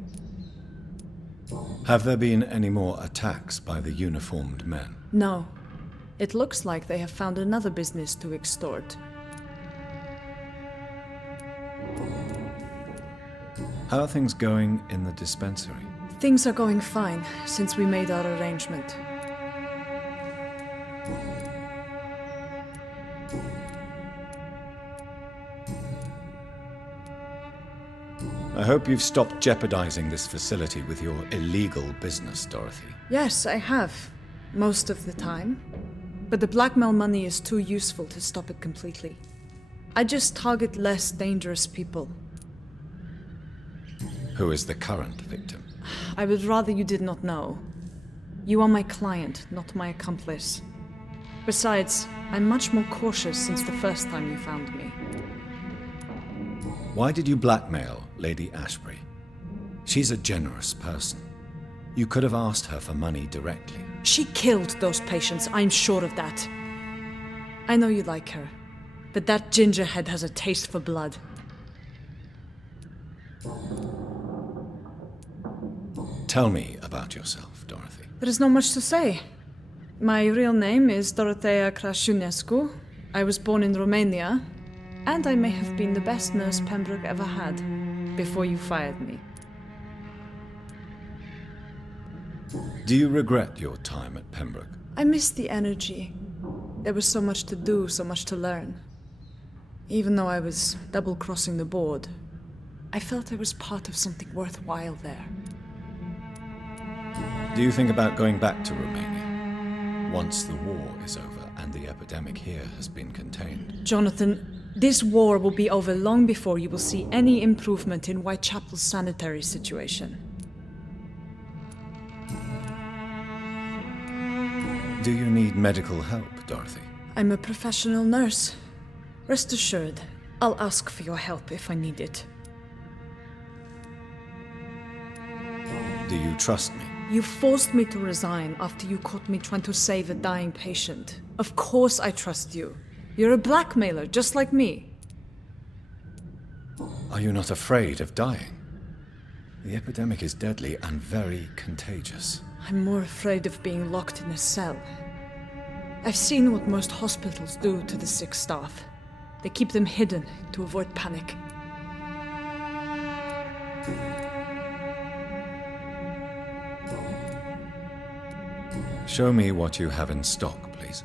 Have there been any more attacks by the uniformed men? No. It looks like they have found another business to extort. How are things going in the dispensary? Things are going fine since we made our arrangement. I hope you've stopped jeopardizing this facility with your illegal business, Dorothy. Yes, I have. Most of the time. But the blackmail money is too useful to stop it completely. I just target less dangerous people. Who is the current victim? I would rather you did not know. You are my client, not my accomplice. Besides, I'm much more cautious since the first time you found me. Why did you blackmail Lady Ashbury? She's a generous person. You could have asked her for money directly. She killed those patients, I'm sure of that. I know you like her, but that gingerhead has a taste for blood. Tell me about yourself, Dorothy. There is not much to say. My real name is Dorothea Crasciunescu. I was born in Romania, and I may have been the best nurse Pembroke ever had, before you fired me. Do you regret your time at Pembroke? I miss the energy. There was so much to do, so much to learn. Even though I was double-crossing the board, I felt I was part of something worthwhile there. Do you think about going back to Romania once the war is over and the epidemic here has been contained? Jonathan, this war will be over long before you will see any improvement in Whitechapel's sanitary situation. Do you need medical help, Dorothy? I'm a professional nurse. Rest assured, I'll ask for your help if I need it. Do you trust me? You forced me to resign after you caught me trying to save a dying patient. Of course I trust you. You're a blackmailer, just like me. Are you not afraid of dying? The epidemic is deadly and very contagious. I'm more afraid of being locked in a cell. I've seen what most hospitals do to the sick staff. They keep them hidden to avoid panic. Show me what you have in stock, please.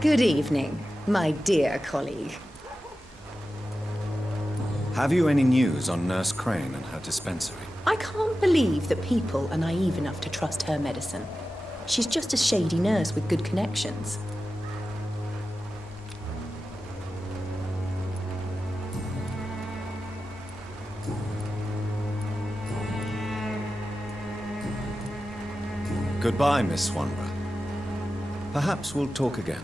Good evening, my dear colleague. Have you any news on Nurse Crane and her dispensary? I can't believe that people are naive enough to trust her medicine. She's just a shady nurse with good connections. Goodbye, Miss Swanborough. Perhaps we'll talk again.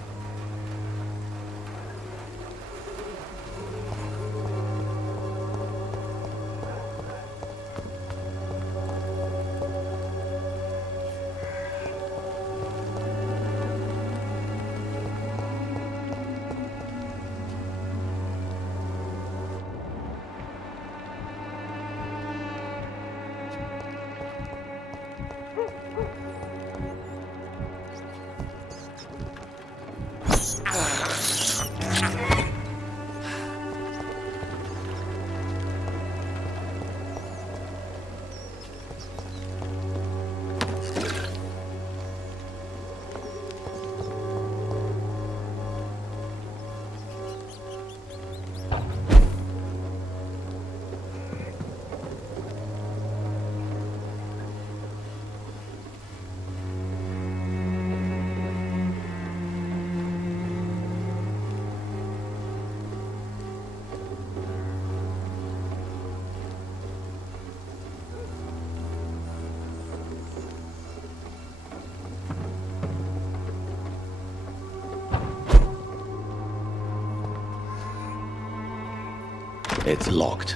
It's locked.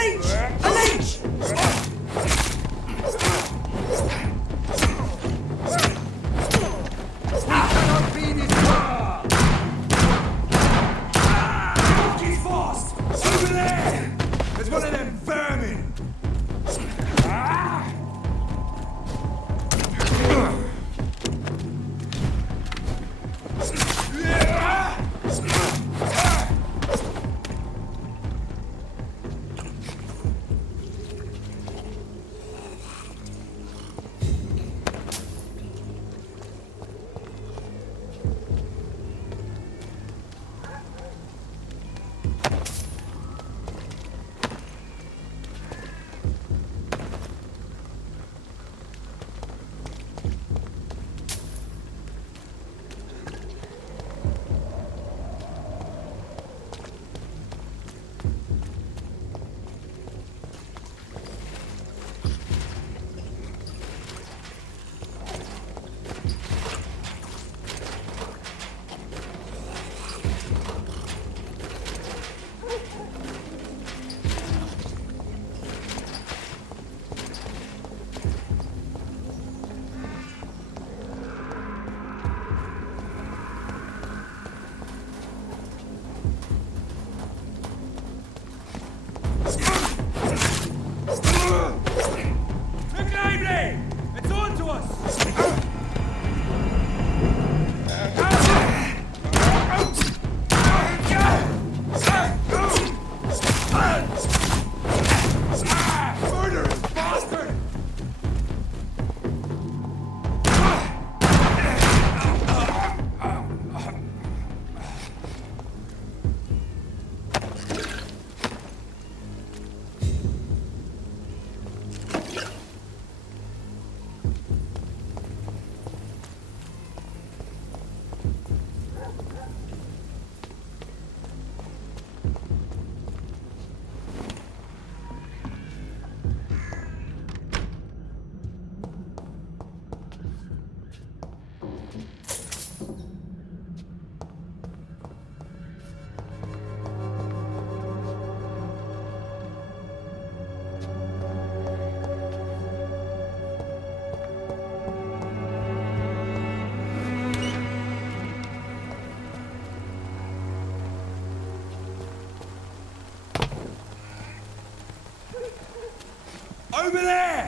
leech! A leech! We cannot be this far! He's fast! Over there! There's one of them vermin! Over there!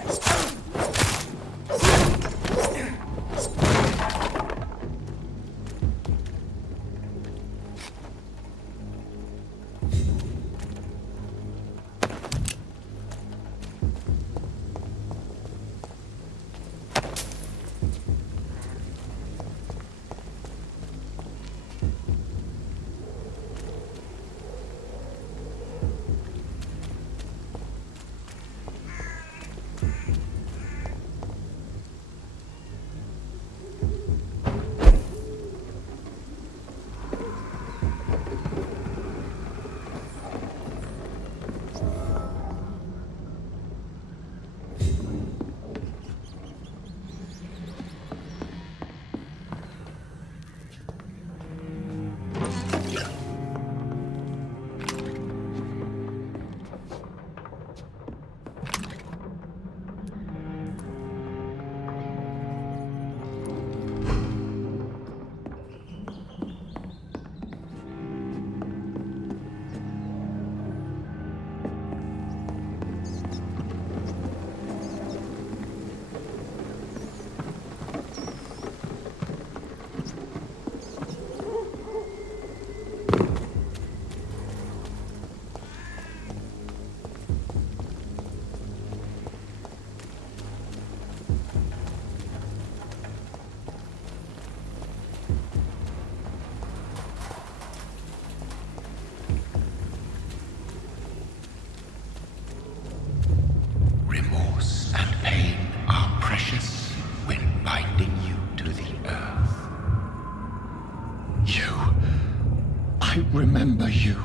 remember you.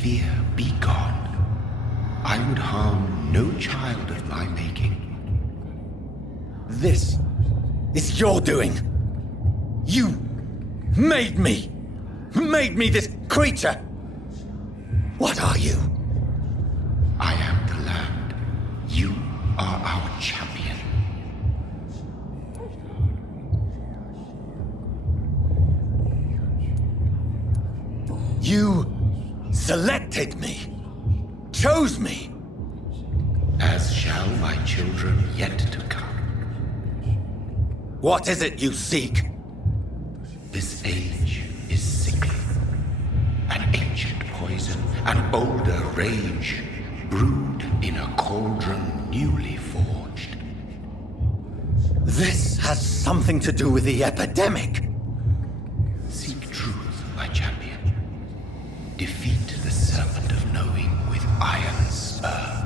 Fear be gone. I would harm no child of my making. This is your doing. You made me this creature. What are you? I am the land. You are our champion. You selected me, chose me. As shall my children yet to come. What is it you seek? This age is sickly. An ancient poison, an older rage, brewed in a cauldron newly forged. This has something to do with the epidemic. Seek truth, my champion. Defeat the serpent of knowing with iron spur.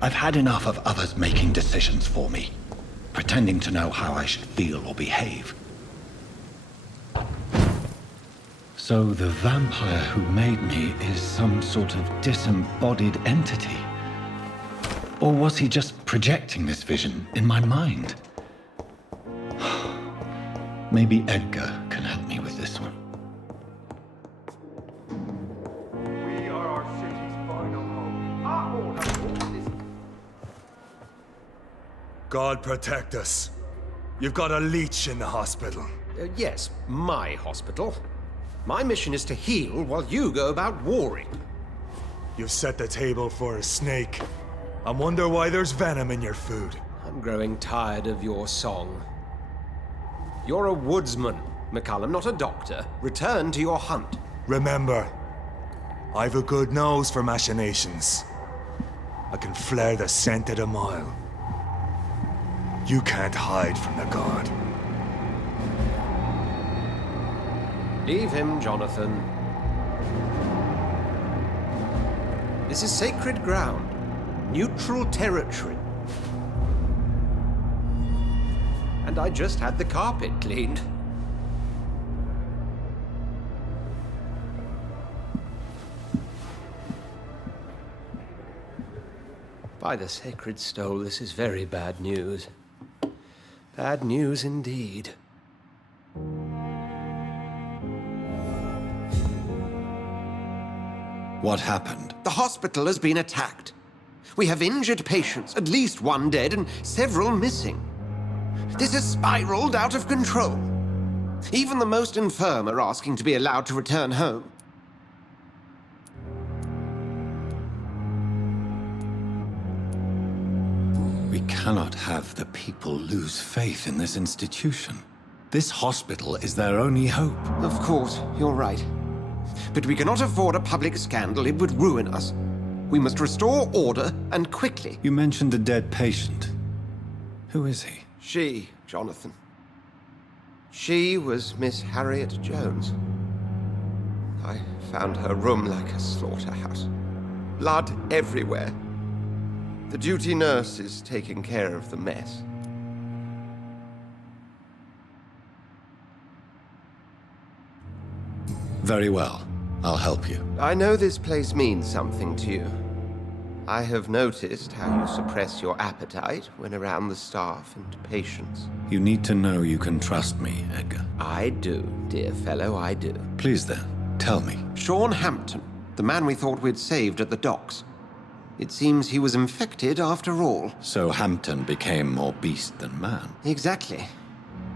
I've had enough of others making decisions for me, pretending to know how I should feel or behave. So the vampire who made me is some sort of disembodied entity? Or was he just projecting this vision in my mind? Maybe Edgar can help me with this one. We are our city's final home. Our order is... God protect us. You've got a leech in the hospital. Yes, my hospital. My mission is to heal while you go about warring. You've set the table for a snake. I wonder why there's venom in your food. I'm growing tired of your song. You're a woodsman, McCallum, not a doctor. Return to your hunt. Remember, I've a good nose for machinations. I can flare the scent at a mile. You can't hide from the god. Leave him, Jonathan. This is sacred ground. Neutral territory. And I just had the carpet cleaned. By the sacred stole, this is very bad news. Bad news indeed. What happened? The hospital has been attacked. We have injured patients, at least one dead and several missing. This has spiraled out of control. Even the most infirm are asking to be allowed to return home. We cannot have the people lose faith in this institution. This hospital is their only hope. Of course, you're right. But we cannot afford a public scandal. It would ruin us. We must restore order, and quickly. You mentioned a dead patient. Who is he? She, Jonathan. She was Miss Harriet Jones. I found her room like a slaughterhouse. Blood everywhere. The duty nurse is taking care of the mess. Very well. I'll help you. I know this place means something to you. I have noticed how you suppress your appetite when around the staff and patients. You need to know you can trust me, Edgar. I do, dear fellow, I do. Please then, tell me. Sean Hampton, the man we thought we'd saved at the docks. It seems he was infected after all. So Hampton became more beast than man. Exactly.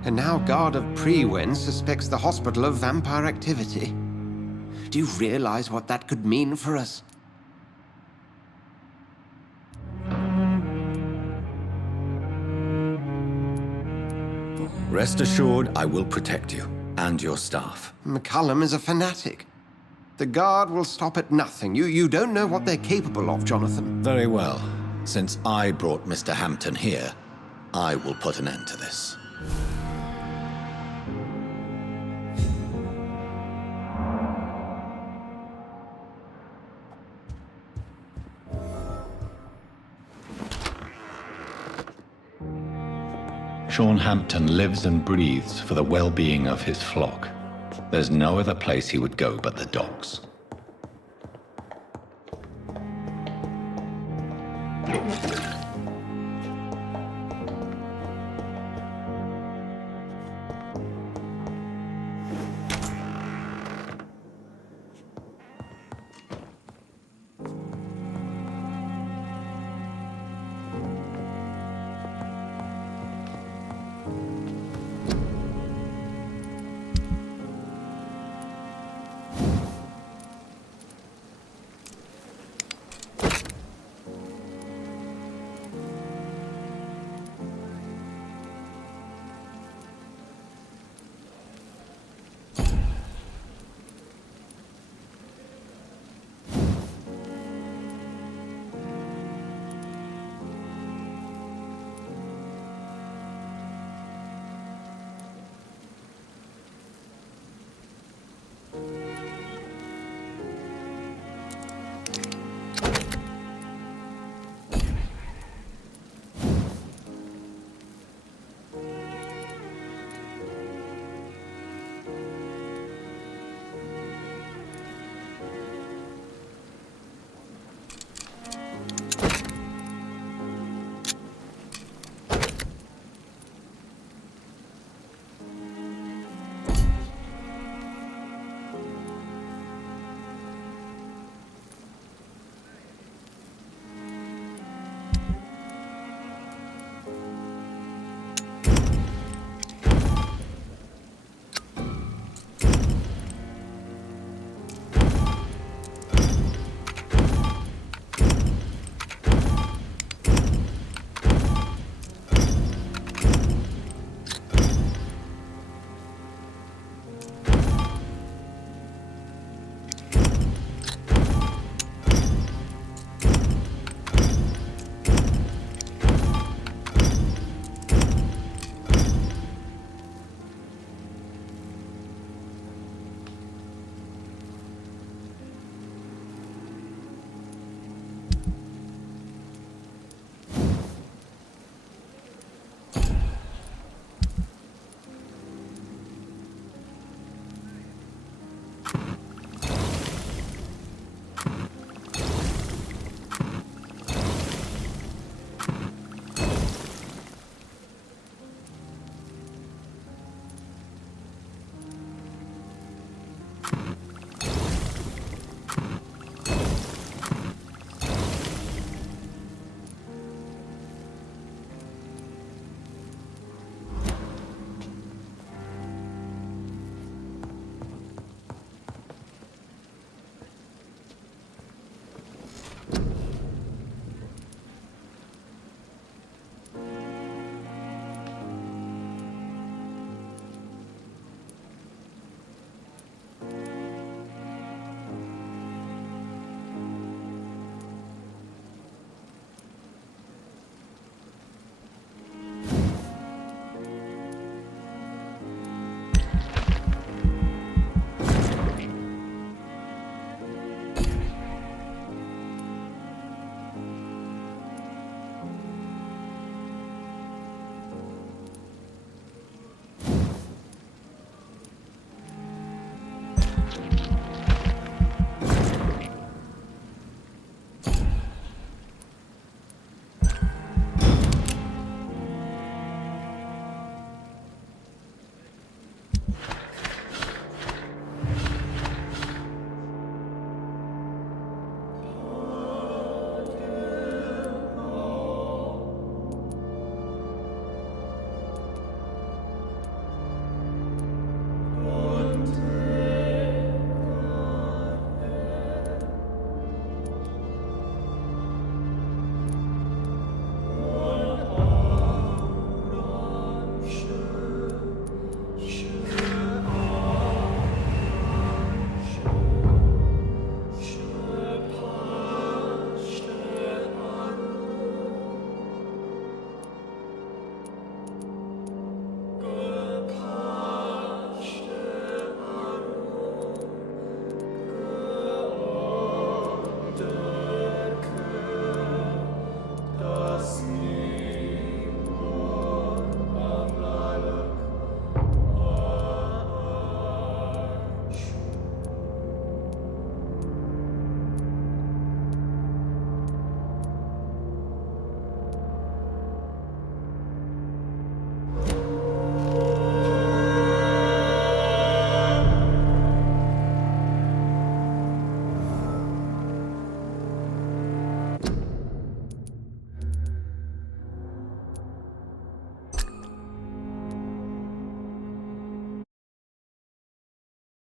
And now Guard of Prewen suspects the hospital of vampire activity. Do you realize what that could mean for us? Rest assured, I will protect you and your staff. McCallum is a fanatic. The Guard will stop at nothing. You don't know what they're capable of, Jonathan. Very well. Since I brought Mr. Hampton here, I will put an end to this. Sean Hampton lives and breathes for the well-being of his flock. There's no other place he would go but the docks.